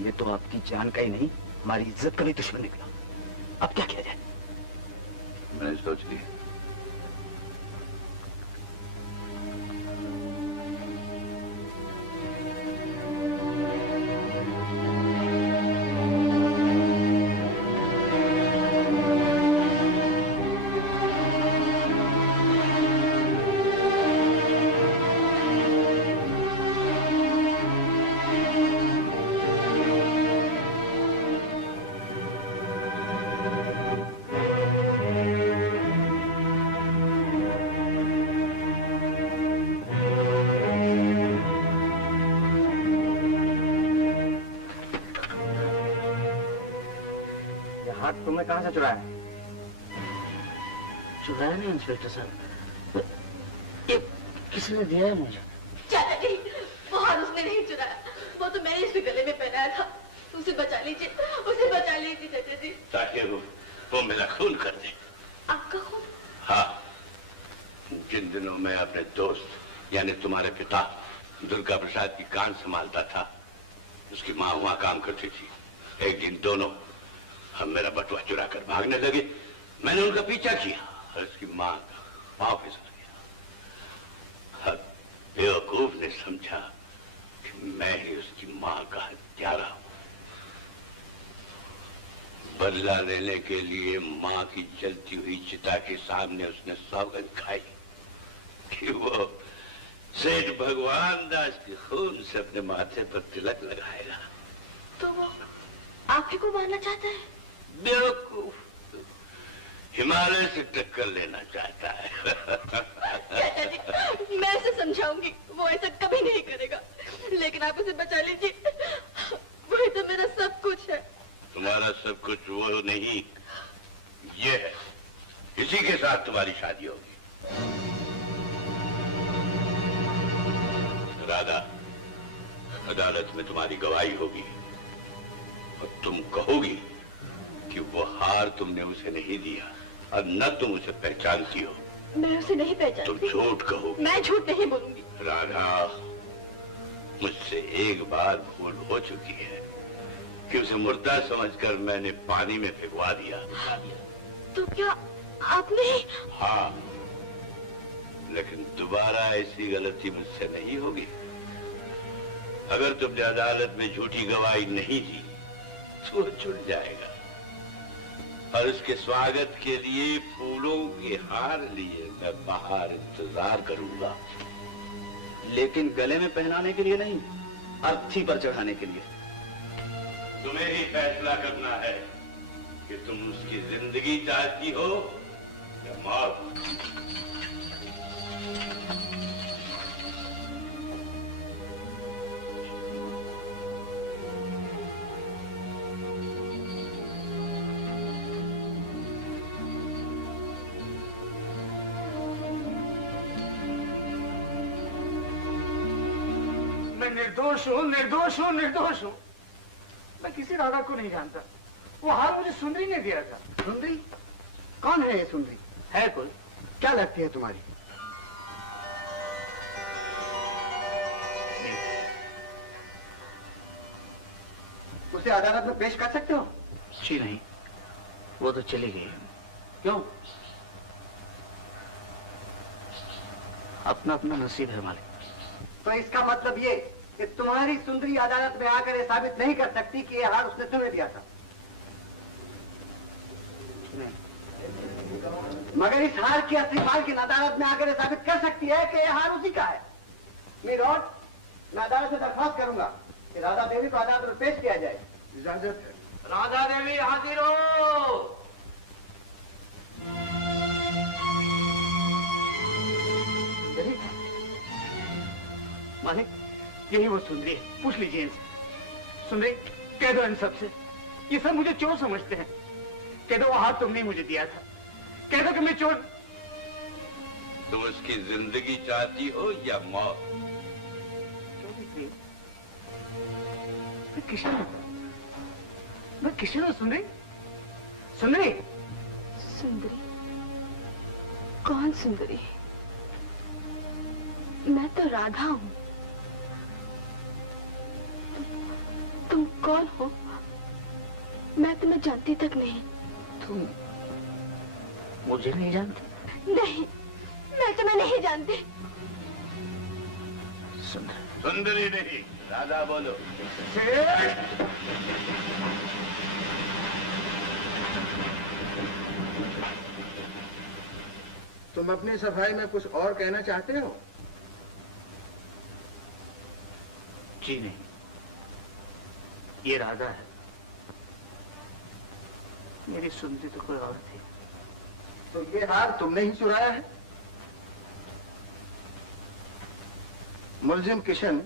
ये तो आपकी जान का ही नहीं, हमारी इज्जत का भी दुश्मन निकला। अब क्या किया जाए? मैंने सोच लिया। तुमने कहां से चुराया? चुराया नहीं इंस्पेक्टर साहब, ये किसी ने दिया है मुझे। चाचा जी, वो हार उसने नहीं चुराया, वो तो मैंने इसके गले में पहनाया था। उसे बचा लीजिए, उसे बचा लीजिए चाचा जी। ताकि वो मेरा खून कर दे। आपका खून? हाँ, जिन दिनों मैं अपने दोस्त यानी तुम्हारे पिता दुर्गा प्रसाद की कान संभालता था, उसकी माँ वहां काम करती थी। एक दिन दोनों हम मेरा बटुआ चुरा कर भागने लगे। मैंने उनका पीछा किया और उसकी माँ का पाँव फिसल गया। अब बेवकूफ ने समझा कि मैं ही उसकी माँ का हत्यारा हूं। बदला लेने के लिए माँ की जलती हुई चिता के सामने उसने सौगंध खाई कि वो सेठ भगवान दास के खून से अपने माथे पर तिलक लगाएगा। तो वो आप ही को मारना चाहता है? बेवकूफ, हिमालय से टक्कर लेना चाहता है। चाचा जी, मैं उसे समझाऊंगी, वो ऐसा कभी नहीं करेगा। लेकिन आप उसे बचा लीजिए, वही तो मेरा सब कुछ है। तुम्हारा सब कुछ वो नहीं, ये है। इसी के साथ तुम्हारी शादी होगी। राधा, अदालत में तुम्हारी गवाही होगी और तुम कहोगी कि वो हार तुमने उसे नहीं दिया और न तुम उसे पहचानती हो। मैं उसे नहीं पहचानती। तुम झूठ कहोगी। मैं झूठ नहीं बोलूंगी। राधा, मुझसे एक बार भूल हो चुकी है कि उसे मुर्दा समझकर मैंने पानी में भिगवा दिया। तो क्या आपने? हाँ, लेकिन दोबारा ऐसी गलती मुझसे नहीं होगी। अगर तुमने अदालत में झूठी गवाही नहीं दी तो वो छूट जाएगा। और उसके स्वागत के लिए फूलों के हार लिए मैं बाहर इंतजार करूंगा। लेकिन गले में पहनाने के लिए नहीं, अर्थी पर चढ़ाने के लिए। तुम्हें ही फैसला करना है कि तुम उसकी जिंदगी चाहती हो या मौत। मैं निर्दोष हूँ, निर्दोष हूँ, निर्दोष हूँ। मैं किसी राधा को नहीं जानता। वो हार मुझे सुंदरी ने दिया था। सुंदरी? कौन है ये सुंदरी? है कोई? क्या लगती है तुम्हारी? उसे अदालत में पेश कर सकते हो? जी नहीं, वो तो चली गई। क्यों? अपना अपना नसीब है मालिक। तो इसका मतलब ये कि तुम्हारी सुंदरी अदालत में आकर ये साबित नहीं कर सकती कि ये हार उसने तुम्हें दिया था। मगर इस हार की असली मालकिन अदालत में आकर ये साबित कर सकती है कि ये हार उसी का है। मीरौट, मैं अदालत से दरख्वास्त करूंगा कि राधा देवी को अदालत में पेश किया जाए। इजाजत है। राधा देवी हाजिर हो। मालिक, यही वो सुंदरी है। पूछ लीजिए इनसे। सुंदरी, कह दो इन सबसे, ये सब मुझे चोर समझते हैं। कह दो वो हाथ तुमने मुझे दिया था। कह दो कि मैं चोर। तुम उसकी जिंदगी चाहती हो या मौत? मैं किशन हूँ। मैं किशन हूँ सुंदरी। सुंदरी? सुंदरी? कौन सुंदरी? मैं तो राधा हूँ। तुम कौन हो? मैं तुम्हें जानती तक नहीं। तुम मुझे नहीं जानती? नहीं, मैं तुम्हें नहीं जानती। सुंदरी नहीं, राधा बोलो। तुम अपनी सफाई में कुछ और कहना चाहते हो? जी नहीं, ये राधा है। मेरी सुंदरी तो कोई और थी। तो ये हार तुमने ही चुराया है? मुलजिम किशन,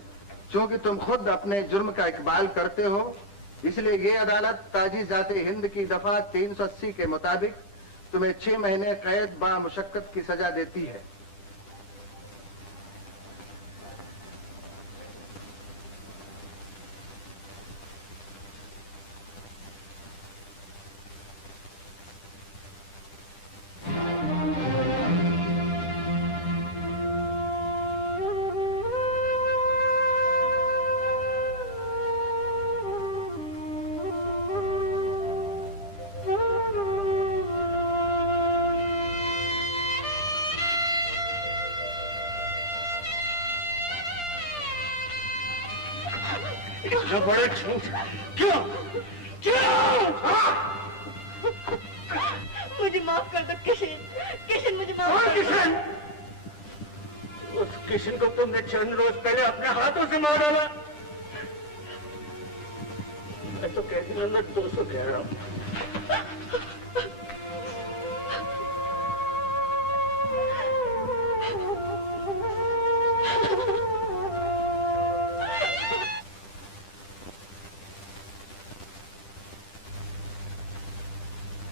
चूंकि तुम खुद अपने जुर्म का इकबाल करते हो, इसलिए ये अदालत ताजी-जाते हिंद की दफा 380 के मुताबिक तुम्हें 6 महीने कैद बा मुशक्कत की सजा देती है। इतना बड़ा झूठ क्यों? मुझे माफ कर दो किशन। किशन, मुझे माफ कर दो। किशन! उस किशन को तुमने चंद रोज पहले अपने हाथों से मार डाला। मैं तो कहती हूँ, मैं 200 कह रहा हूँ।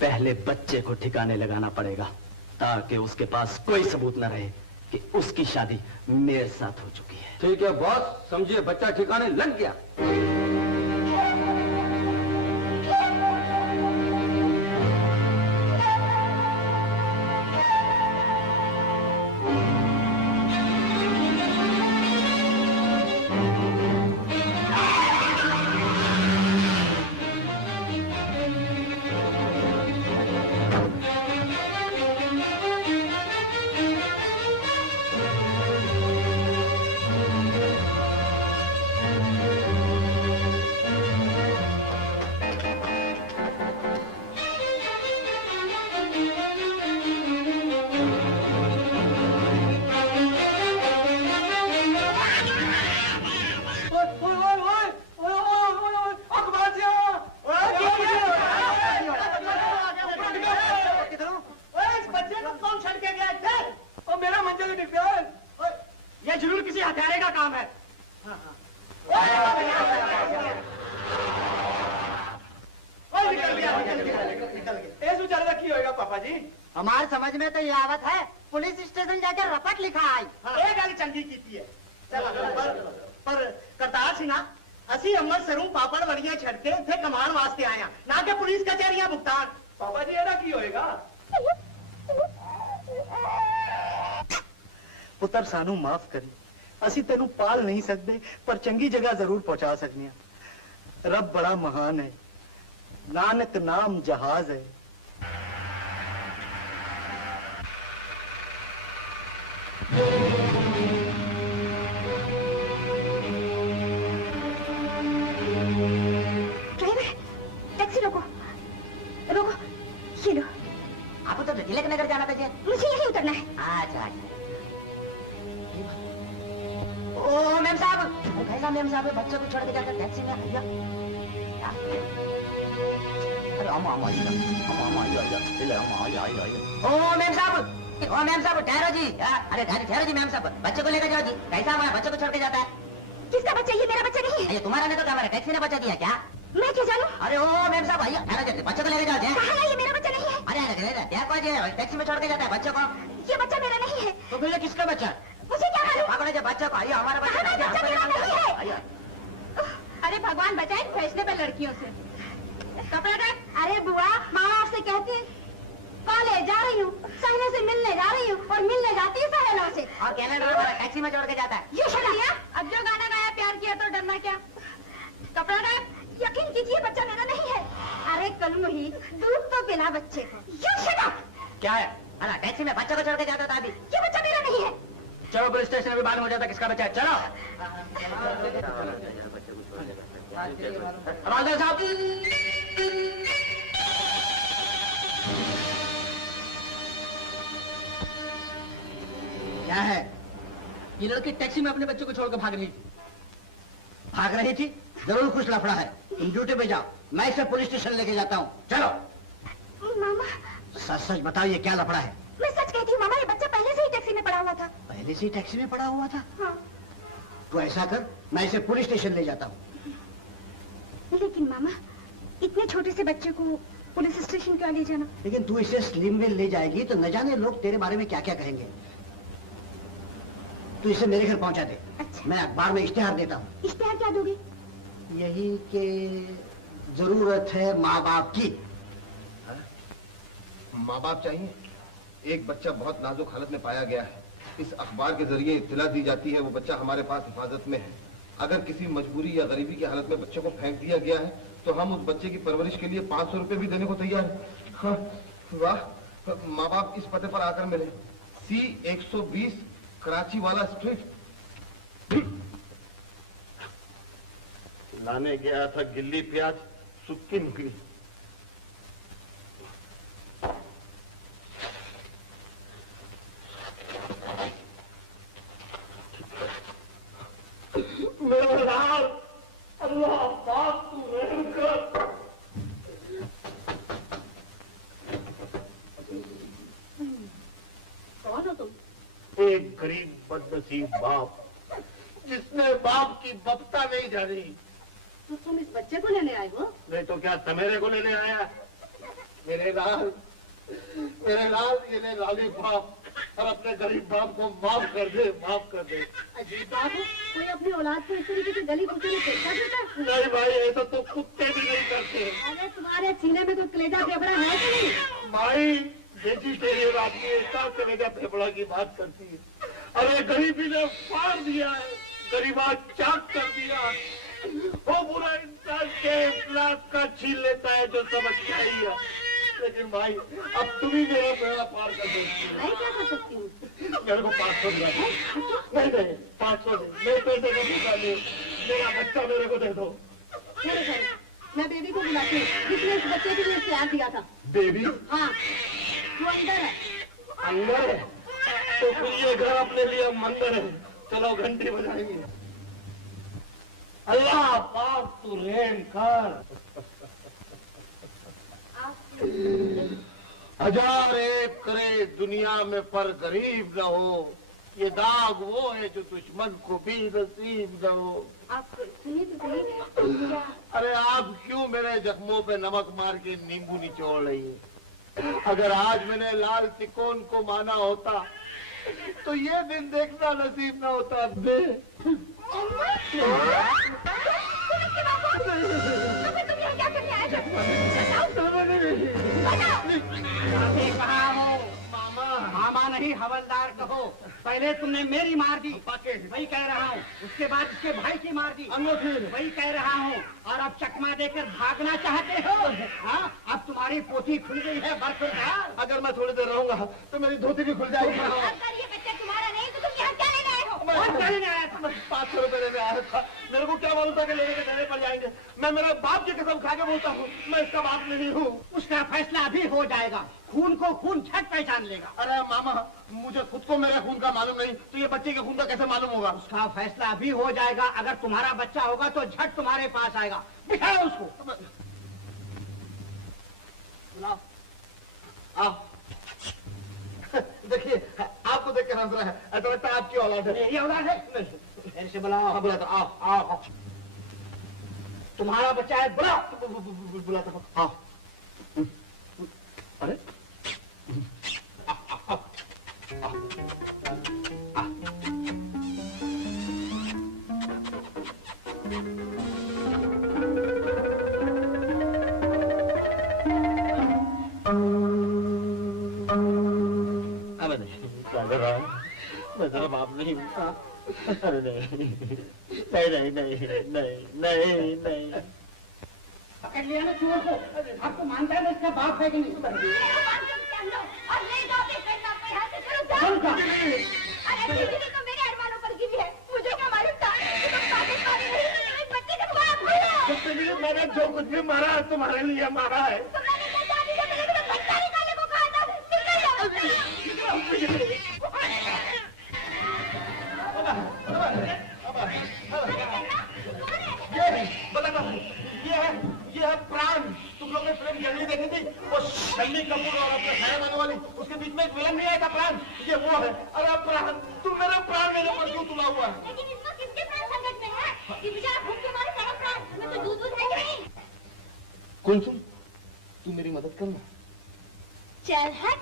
पहले बच्चे को ठिकाने लगाना पड़ेगा ताकि उसके पास कोई सबूत न रहे कि उसकी शादी मेरे साथ हो चुकी है। ठीक है बॉस, समझिए बच्चा ठिकाने लग गया। काम है। की होगा पापा जी? हमारे समझ में तो ये आवत है पुलिस स्टेशन जाकर रपट लिखा आई। एक गल चंगी की है पर करतार सिंह असी अमर सरू पापड़ वड़ियां छड़के थे कमान वास्ते आया ना कि पुलिस कचहरियां भुगतान। पापा जी एड़ा की होएगा? पुत्र सानू माफ करी, असी तेनू पाल नहीं सकते पर चंगी जगह जरूर पहुंचा सकने। रब बड़ा महान है, नानक नाम जहाज है। ड्राइवर, टैक्सी रोको, रोको, ये लो। आपको तो तिलक नगर जाना था जी। मुझे यहीं उतरना है। अच्छा। ओ मैम साहब, कैसा मैम साहब बच्चों को छोड़ के जाकर टैक्सी में भैया। अरे अम्मा ओ मैम साहब, ओ मैम साहब ठहरो जी। अरे ठहरो जी मैम साहब, बच्चे को लेकर जाओ जी। कैसा हमारा बच्चे को छोड़ के जाता है? किसका बच्चा? ये मेरा बच्चा नहीं है। अरे तुम्हारा नहीं तो क्या हमारा टैक्सी ने बच्चा दिया क्या? मैं क्या जानूं? अरे ओ मैम साहब भैया ठहरो जी, बच्चे को लेकर जाओ जी। कहाँ है? ये मेरा बच्चा नहीं है। अरे क्या कहो जी, टैक्सी में छोड़ के जाता है बच्चों को। ये बच्चा मेरा नहीं है। तो भैया किसका बच्चा? मुझे क्या मालूम? पकड़ो जी बच्चों को। आइए हमारा बच्चा मेरा नहीं है। अरे भगवान बचाए फैशनेबल लड़कियों से। कपड़ा रख। अरे बुआ, माँ आपसे कहती कॉलेज जा रही हूँ, सहने से मिलने जा रही हूँ और मिलने जाती है सहेलों से। और कैनेडा टैक्सी में छोड़ के जाता है। ये शराब, अब जो गाना गाया प्यार किया तो डरना क्या? कपड़ा रख। यकीन कीजिए बच्चा मेरा नहीं है। अरे कल ही दूध तो पिला बच्चे को। You shut up! क्या है? अरे टैक्सी में बच्चे को छोड़ के जाता था अभी। ये बच्चा मेरा नहीं है। चलो पुलिस स्टेशन में मालूम हो जाता किसका बच्चा है। चलो हवालदार साहब। क्या है? ये लड़की टैक्सी में अपने बच्चों को छोड़कर भाग रही थी। जरूर कुछ लफड़ा है। तुम ड्यूटी पे जाओ, मैं इसे पुलिस स्टेशन लेके जाता हूँ। चलो। मामा, सच सच बताओ ये क्या लफड़ा है? मैं सच कहती हूँ मामा, ये बच्चा पहले से ही टैक्सी में पड़ा हुआ था। पहले से ही टैक्सी में पड़ा हुआ था? हाँ। तो ऐसा कर, मैं इसे पुलिस स्टेशन ले जाता हूँ। लेकिन मामा, इतने छोटे से बच्चे को पुलिस स्टेशन क्यों ले जाना? लेकिन तू इसे स्लिम वेल ले जाएगी तो न जाने लोग तेरे बारे में क्या क्या कहेंगे। तू इसे मेरे घर पहुंचा दे। अच्छा। मैं अखबार में इश्तेहार देता हूँ। इश्तेहार क्या दोगे? यही कि जरूरत है माँ बाप की। माँ बाप चाहिए। एक बच्चा बहुत नाजुक हालत में पाया गया है। इस अखबार के जरिए इत्तला दी जाती है वो बच्चा हमारे पास हिफाजत में है। अगर किसी मजबूरी या गरीबी की हालत में बच्चे को फेंक दिया गया है तो हम उस बच्चे की परवरिश के लिए 500 रुपए भी देने को तैयार हैं। हाँ, वाह। माँ बाप इस पते पर आकर मिले। C120 कराची वाला स्ट्रीट। लाने गया था गिल्ली प्याज, सुक्की निकली। मेरा लाल, अल्लाह पाक तू रहम कर। कौन हो तुम? एक गरीब बदनसीब बाप जिसने बाप की बपता नहीं जानी। तो तुम इस बच्चे को लेने आए हो? नहीं तो क्या तमेरे को लेने आया? मेरे लाल, ये ले लाली बाप, और अपने गरीब बाप को माफ कर दे, माफ कर दे। अजीब बात है, कोई अपनी औलाद को इस तरीके से गली कुत्ते में फेंकता देता? नहीं भाई, ऐसा तो कुत्ते भी नहीं करते। अरे तुम्हारे सीने में तो कलेजा फेफड़ा है कि नहीं? भाई वेजिटेरियन आदमी ऐसा करेगा फेफड़ा की बात करती है। अरे गरीबी ने फाड़ दिया है, गरीबा चाक कर दिया। वो बुरा इंसान के लाख का छीन लेता है जो समझता ही है। लेकिन भाई अब तुम ही मेरा बेड़ा पार कर देती हो। मैं क्या कर सकती हूँ? मेरे को 500 दिला दो। नहीं 500 नहीं, मैं पैसे का भूखा नहीं। मेरा बच्चा मेरे को दे दो। खैर, मैं बेबी को बुलाती हूँ जिसने इस बच्चे के लिए प्यार दिया था। बेबी? हाँ, वो अंदर है। अंदर है? तो फिर ये घर अपने लिए मंदिर है। चलो घंटी बजाएंगे। अल्लाह पाक तू रहम कर। 1000 एक करे दुनिया में पर गरीब न हो, ये दाग वो है जो दुश्मन को भी नसीब न हो। आप सुनिए तो सही, क्या अरे आप क्यों मेरे जख्मों पे नमक मार के नींबू निचोड़ रही है? अगर आज मैंने लाल तिकोन को माना होता तो ये दिन देखना नसीब न होता। बे कहा हो मामा नहीं हवलदार कहो। पहले तुमने मेरी मार दी, वही कह रहा हूँ। उसके बाद इसके भाई की मार दी, वही कह रहा हूँ। और अब चकमा देकर भागना चाहते हो? हाँ, अब तुम्हारी पोथी खुल गई है बरखुरदार। अगर मैं थोड़ी देर रहूंगा तो मेरी धोती भी खुल जाएगी। अगर ये बच्चा तुम्हारा नहीं तो तुम यहाँ क्या लेने आए हो? और क्या लेने आया था? 500 रुपए लेने आया था। मेरे को क्या मालूम था कि लेने के देने पड़ जाएंगे। मैं मेरा बाप की कसम खा के बोलता हूँ, मैं इसका बाप नहीं हूँ। उसका फैसला अभी हो जाएगा। खून को खून झट पहचान लेगा। अरे मामा, मुझे खुद को मेरे खून का मालूम नहीं तो ये बच्चे के खून का कैसे मालूम होगा? उसका फैसला अभी हो जाएगा। अगर तुम्हारा बच्चा होगा तो झट तुम्हारे पास आएगा। बिठाओ उसको। बुलाओ। आओ। देखिए, आपको देख कर हंस रहा है, ऐसा लगता है आपकी औलाद है। मेरी औलाद है? नहीं। ऐसे बुलाओ। हाँ, बुलाता। आओ आओ आओ। तुम्हारा बच्चा है, बुलाओ। बुलाता हूँ। आओ। अरे मैं तेरा बाप नहीं हूँ। अरे नहीं नहीं नहीं नहीं नहीं नहीं। पकड़ लिया ना चोर को। आपको मानता है ना इसका बाप है कि नहीं? अरे दीदी तो मेरे अरमानों पर गिरी है। मुझे क्या मालूम था कि तुम पागल मारे नहीं। इस बच्चे के बाप हो। मैंने जो कुछ भी मारा है तुम्हारे लिए मारा है। तुमने क्या जान लिया? मैंने तुम्हें बच्चा निकालने को कहा था। ये है प्राण। तुम लोग ने फिल्म जल्दी देखी थी, वो शम्मी कपूर और अपने खाने वाले वाली, उसके बीच में एक विलन नहीं आया था प्राण। ये वो है। अरे प्राण, तुम मेरा प्राण मेरे पर क्यों तुला हुआ है? लेकिन इसमें किसके प्राण संकट में है? कि बेचारा भूख के मारे सारा प्राण में तो दूध है कि नहीं? कुलसुम, तू मेरी मदद करना। चल हट,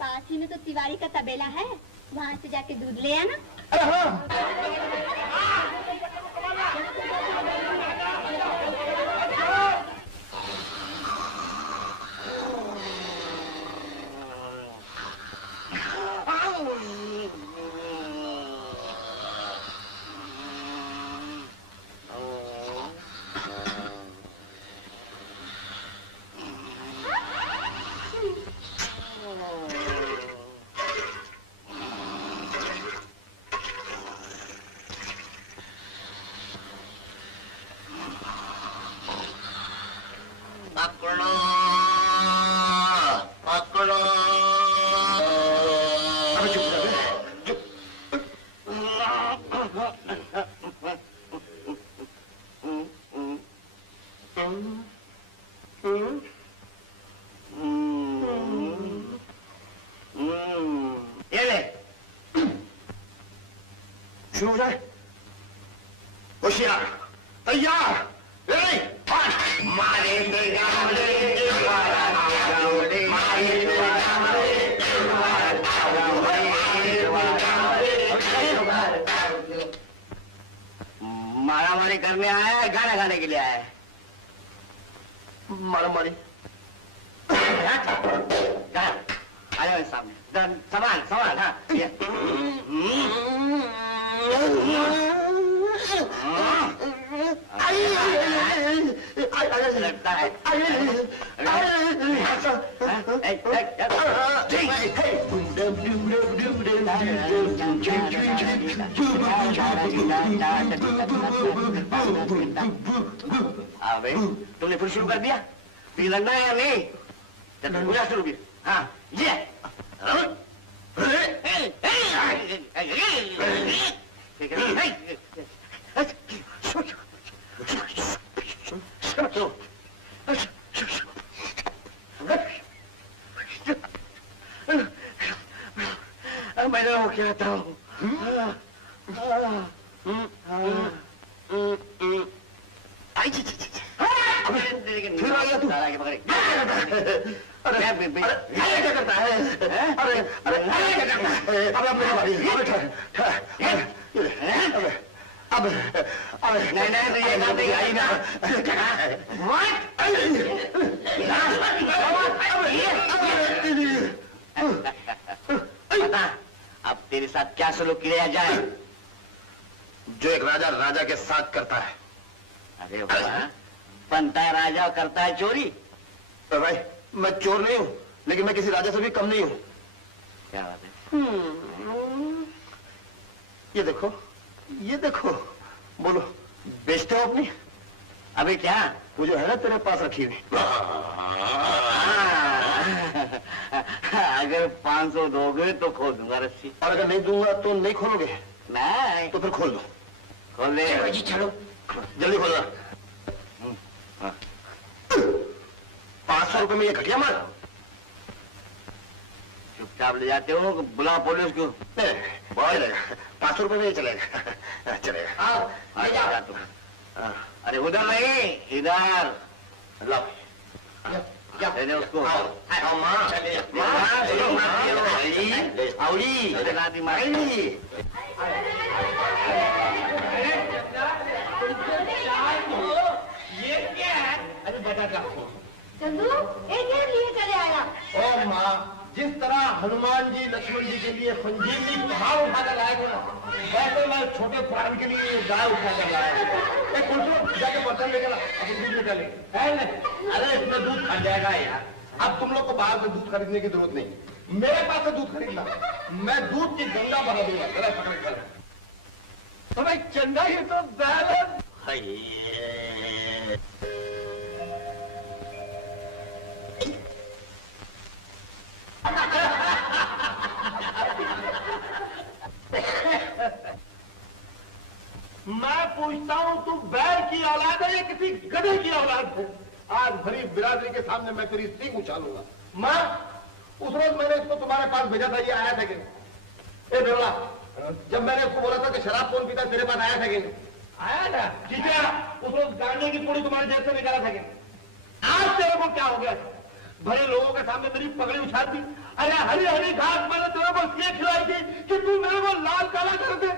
पास ही में तो तिवारी का तबेला है, वहाँ से जाके दूध ले आना। अरे हाँ। पकड़ो पकड़ो। अरे चुप कर बे, चुप। ये ले, शुरू हो जाए। होशियार, तैयार, रेडी, मारेंगे गामड़े मारेंगे मारामारी करने आया है, गाना गाने के लिए आया है? मारा मारी। आ जाओ सामने। सवाल सवाल। हाँ ये। लगता है तुमने फिर शुरू कर दिया? फिर लगना है या नहीं? चलो पूरा शुरू भी। हाँ ये मैंने होके आता हूँ। फिर आ गया तू। अरे अरे क्या करता है? अरे अरे क्या करता है? अरे अब मेरी बारी। अब नहीं नहीं ये बात नहीं आई ना। अब तेरे साथ क्या सलूक किया जाए? जो एक राजा राजा के साथ करता है। अरे वाह, बनता है राजा और करता है चोरी। तो भाई मैं चोर नहीं हूँ, लेकिन मैं किसी राजा से भी कम नहीं हूँ। क्या बात है? ये देखो, बोलो बेचते हो अपनी? अभी क्या? वो जो है ना तेरे पास रखी हुई। अगर 500 दोगे तो खोल दूंगा रस्सी। और अगर नहीं दूंगा तो नहीं खोलोगे? नहीं। तो फिर खोल दो। खोल दे। जी चलो, जल्दी खोलना। 500 रुपए में ये घटिया माल? चुपचाप ले जाते हो, बुला पुलिस को। बहुत चलेगा, 500 रुपए में ये चलेगा। चलेगा। ले जा तुम। अरे उधर नहीं, इधर लो। देने उसको। चंदू एक लिए चले आया। ओ माँ, जिस तरह हनुमान जी लक्ष्मण जी के लिए संजीवनी पहाड़ उठा कर लाए थे ना, वैसे मैं छोटे प्राण के लिए गाय उठा कर लाया। एक कुछ जाके बर्तन लेकर अपन दूध निकाले। अरे इसमें दूध खा जाएगा यार। अब तुम लोग को बाहर से दूध खरीदने की जरूरत नहीं, मेरे पास से दूध खरीदना। मैं दूध की गंगा बना दूंगा। जरा पकड़ कर। तो भाई चंदा ही तो बैलेंस। मैं पूछता हूँ तू बैल की औलाद है या किसी गधे की औलाद है? आज भरी बिरादरी के सामने मैं तेरी सींग उछालूंगा। माँ, उस रोज मैंने इसको तुम्हारे पास भेजा था, ये आया था कि नहीं? ए बेवड़ा, जब मैंने उसको बोला था कि शराब कौन पीता, तेरे पास आया था कि नहीं? आया था। ठीक है, उस रोज गांजे की पूरी तुम्हारे जेब से निकाला था कि नहीं? आज तेरे को क्या हो गया? भरे लोगों के सामने मेरी पगड़ी उछाल दी। अरे हरी हरी घास मैंने तेरे को इसलिए खिलाई थी कि तू मेरे को लाल काला कर दे।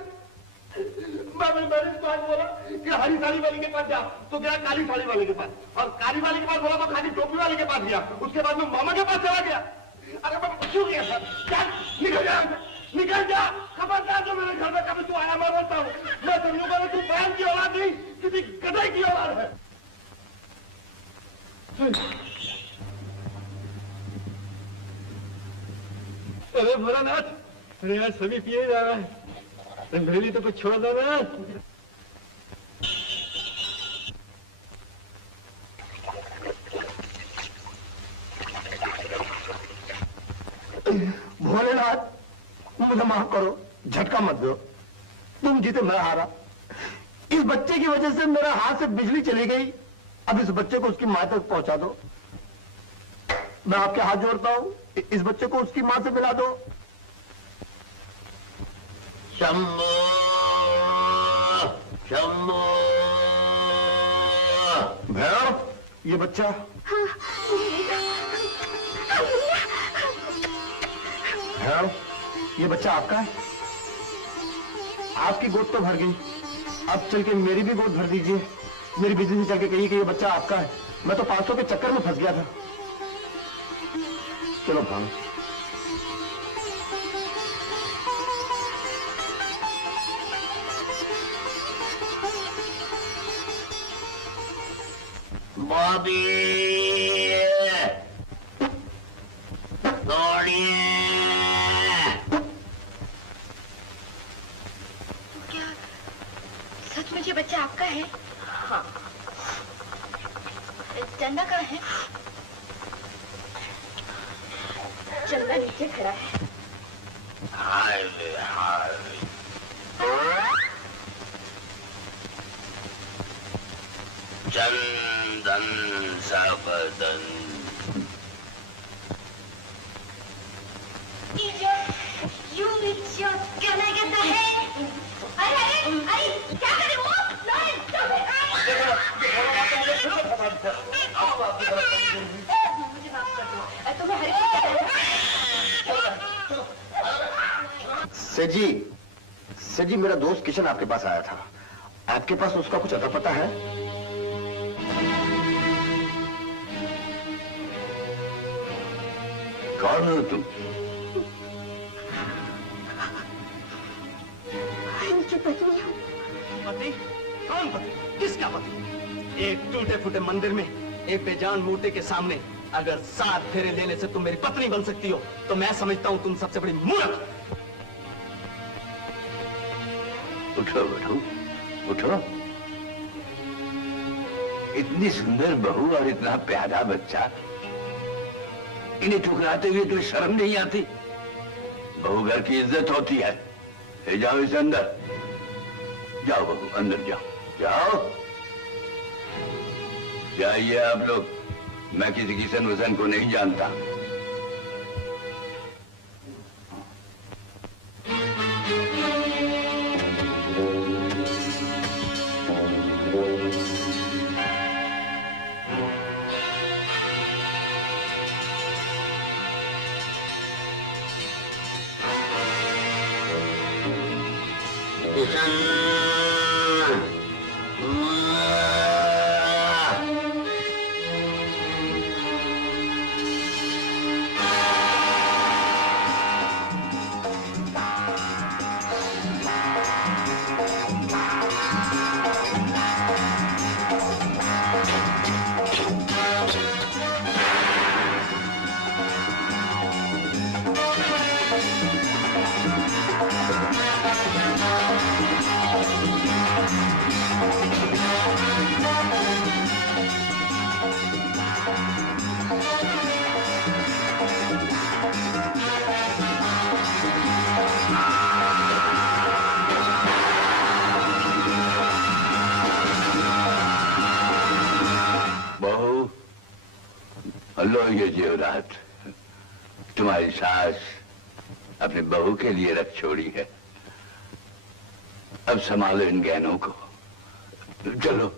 मैंने तो आज बोला कि हरी साड़ी वाली के पास जा, तो गया काली साड़ी वाले के पास, और काली वाले के पास बोला तो खाली टोपी वाले के पास गया। उसके बाद में मामा के पास चला गया। अरे मैं क्यों गया सर? क्या निकल जा, निकल जा। खबरदार जो मेरे घर में कभी तू आया, मैं बोलता हूँ मैं समझूंगा तू बैल की औलाद नहीं, किसी गधे की औलाद है। अरे भोलानाथ, अरे यार सभी पिए जा रहा है, मेरे लिए तो कुछ छोड़ दो ना। भोलेनाथ, मुझे माफ करो, झटका मत दो। तुम जीते, मैं हारा। इस बच्चे की वजह से मेरा हाथ से बिजली चली गई। अब इस बच्चे को उसकी मां तक पहुंचा दो। मैं आपके हाथ जोड़ता हूं, इस बच्चे को उसकी मां से मिला दो। शंभो शंभो। भैरव, ये बच्चा। भैरव, ये बच्चा आपका है? आपकी गोद तो भर गई, अब चल के मेरी भी गोद भर दीजिए। मेरी बिजली से चल के कहिए कि ये बच्चा आपका है। मैं तो 500 के चक्कर में फंस गया था। चलो भाग। बॉबी दौड़िए। क्या सच में ये बच्चा आपका है? हाँ। चंदा कहाँ है? चंदा नीचे खड़ा है। हाय हाय। चंदन सबदन। Idiot! You idiot! सेठ जी मेरा दोस्त किशन आपके पास आया था। आपके पास उसका कुछ अता पता है? कौन हो तुम? इनकी पत्नी हूँ। पति? कौन पति? किसका पति? एक टूटे फूटे मंदिर में एक बेजान मूर्ति के सामने अगर 7 फेरे लेने से तुम मेरी पत्नी बन सकती हो तो मैं समझता हूं तुम सबसे बड़ी मूर्ख। उठो उठो उठो। इतनी सुंदर बहू और इतना प्यारा बच्चा, इन्हें ठुकराते हुए तो शर्म नहीं आती? बहू घर की इज्जत होती है। ले जाओ इसे अंदर। जाओ बहू, अंदर जाओ। जाओ, जाइए आप लोग। मैं किसी किशन वसन को नहीं जानता। लो ये जेवरात तुम्हारी सास अपने बहू के लिए रख छोड़ी है। अब संभालो इन गहनों को। चलो।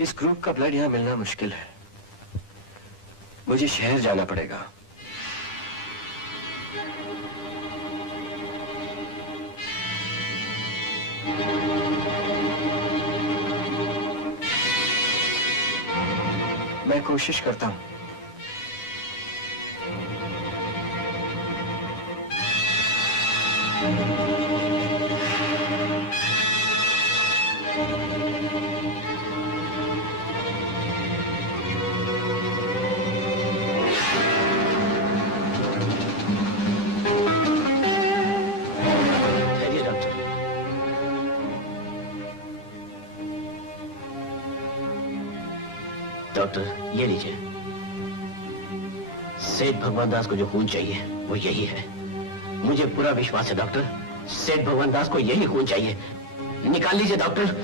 इस ग्रुप का ब्लड यहां मिलना मुश्किल है। मुझे शहर जाना पड़ेगा। मैं कोशिश करता हूं। डॉक्टर ये लीजिए। सेठ भगवान दास को जो खून चाहिए वो यही है। मुझे पूरा विश्वास है डॉक्टर, सेठ भगवान दास को यही खून चाहिए। निकाल लीजिए डॉक्टर,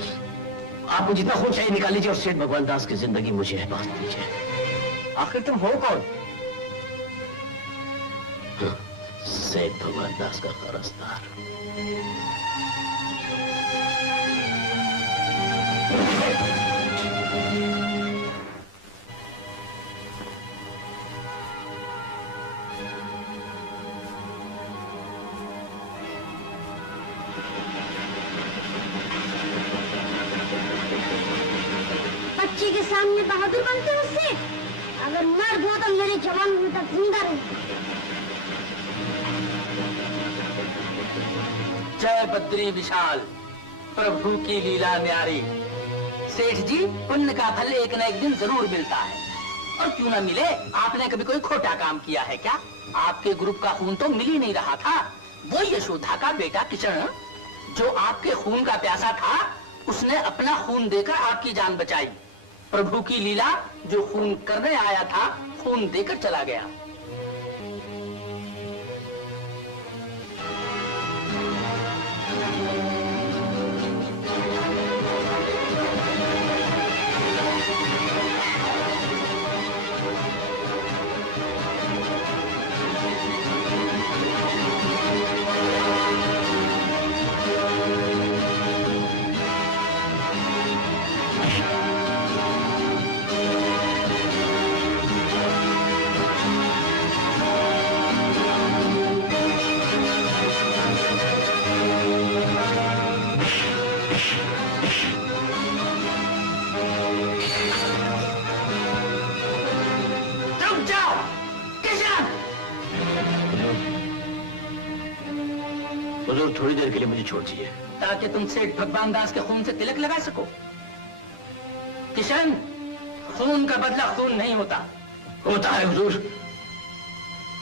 आपको जितना खून चाहिए निकाल लीजिए और सेठ भगवान दास की जिंदगी मुझे बख्श दीजिए। आखिर तुम हो कौन? सेठ भगवान दास का कारस्तार। के सामने बहादुर बनते उससे। अगर मर गया तो मेरे जवान में तक जिंदा रहे। जय बद्री विशाल, प्रभु की लीला न्यारी। सेठ जी, पुण्य का फल एक न एक दिन जरूर मिलता है, और क्यों न मिले। आपने कभी कोई खोटा काम किया है क्या? आपके ग्रुप का खून तो मिल ही नहीं रहा था। वो यशोदा का बेटा किशन, जो आपके खून का प्यासा था, उसने अपना खून देकर आपकी जान बचाई। प्रभु की लीला, जो खून करने आया था, खून देकर चला गया। हुजूर, थोड़ी देर के लिए मुझे छोड़ दीजिए, ताकि तुम सेठ भगवान दास के खून से तिलक लगा सको। किशन, खून का बदला खून नहीं होता। होता है हुजूर।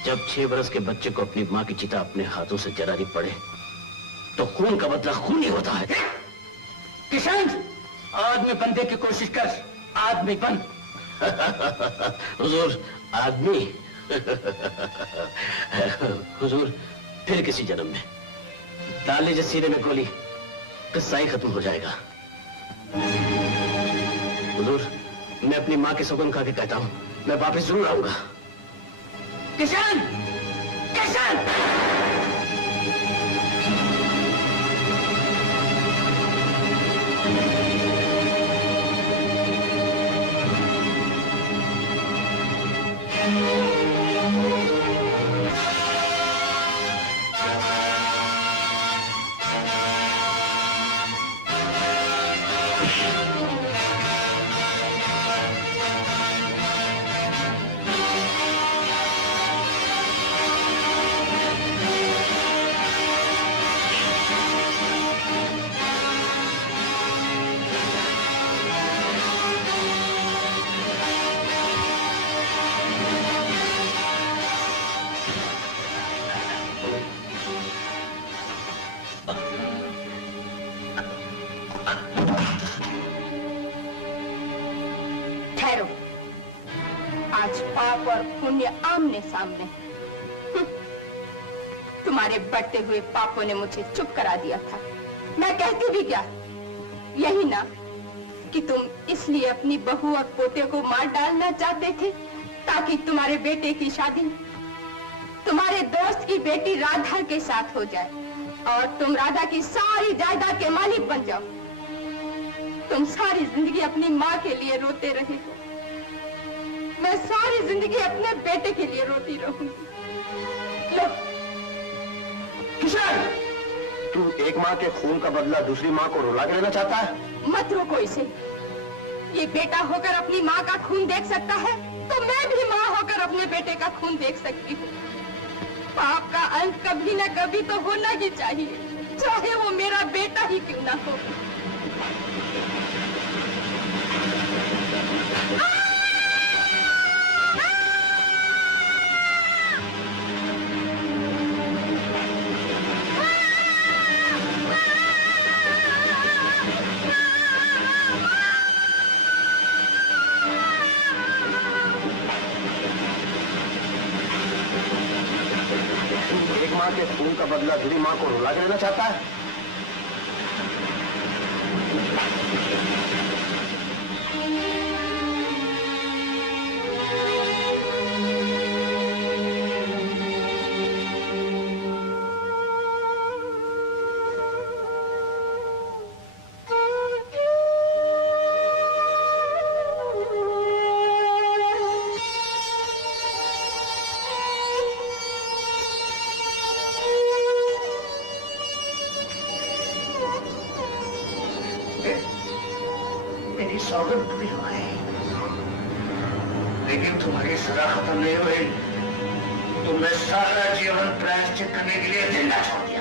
जब 6 बरस के बच्चे को अपनी माँ की चिता अपने हाथों से जलानी पड़े, तो खून का बदला खून ही होता है। किशन, आदमी बनने की कोशिश कर, आदमी बन। हुजूर, आदमी। हुजूर, फिर किसी जन्म में डाल लीजिए सीने में गोली, किस्सा ही खत्म हो जाएगा। हुजूर, मैं अपनी माँ की सौगंध खा के कहता हूँ, मैं वापस जरूर आऊंगा। किशन! किशन! ठहरो, आज पाप और पुण्य आमने सामने। तुम्हारे बढ़ते हुए पापों ने मुझे चुप करा दिया था। मैं कहती भी क्या, यही ना कि तुम इसलिए अपनी बहू और पोते को मार डालना चाहते थे ताकि तुम्हारे बेटे की शादी तुम्हारे दोस्त की बेटी राधा के साथ हो जाए और तुम राधा की सारी जायदाद के मालिक बन जाओ। तुम सारी जिंदगी अपनी माँ के लिए रोते रहे हो, मैं सारी जिंदगी अपने बेटे के लिए रोती रहूंगी। लो। किशन, तू एक माँ के खून का बदला दूसरी माँ को रुला के लेना चाहता है? मत रोको इसे। ये बेटा होकर अपनी माँ का खून देख सकता है, तो मैं भी माँ होकर अपने बेटे का खून देख सकती हूँ। पाप का अंत कभी न कभी तो होना ही चाहिए, चाहे वो मेरा बेटा ही क्यों ना हो। एक माँ के खून का बदला दूसरी माँ को रुला के लेना चाहता है? मेरी सौगंध पूरी हो गई, लेकिन तुम्हारी सजा खत्म नहीं हुई। तो मैं सारा जीवन प्रायश्चित करने के लिए जिंदा छोड़ दिया।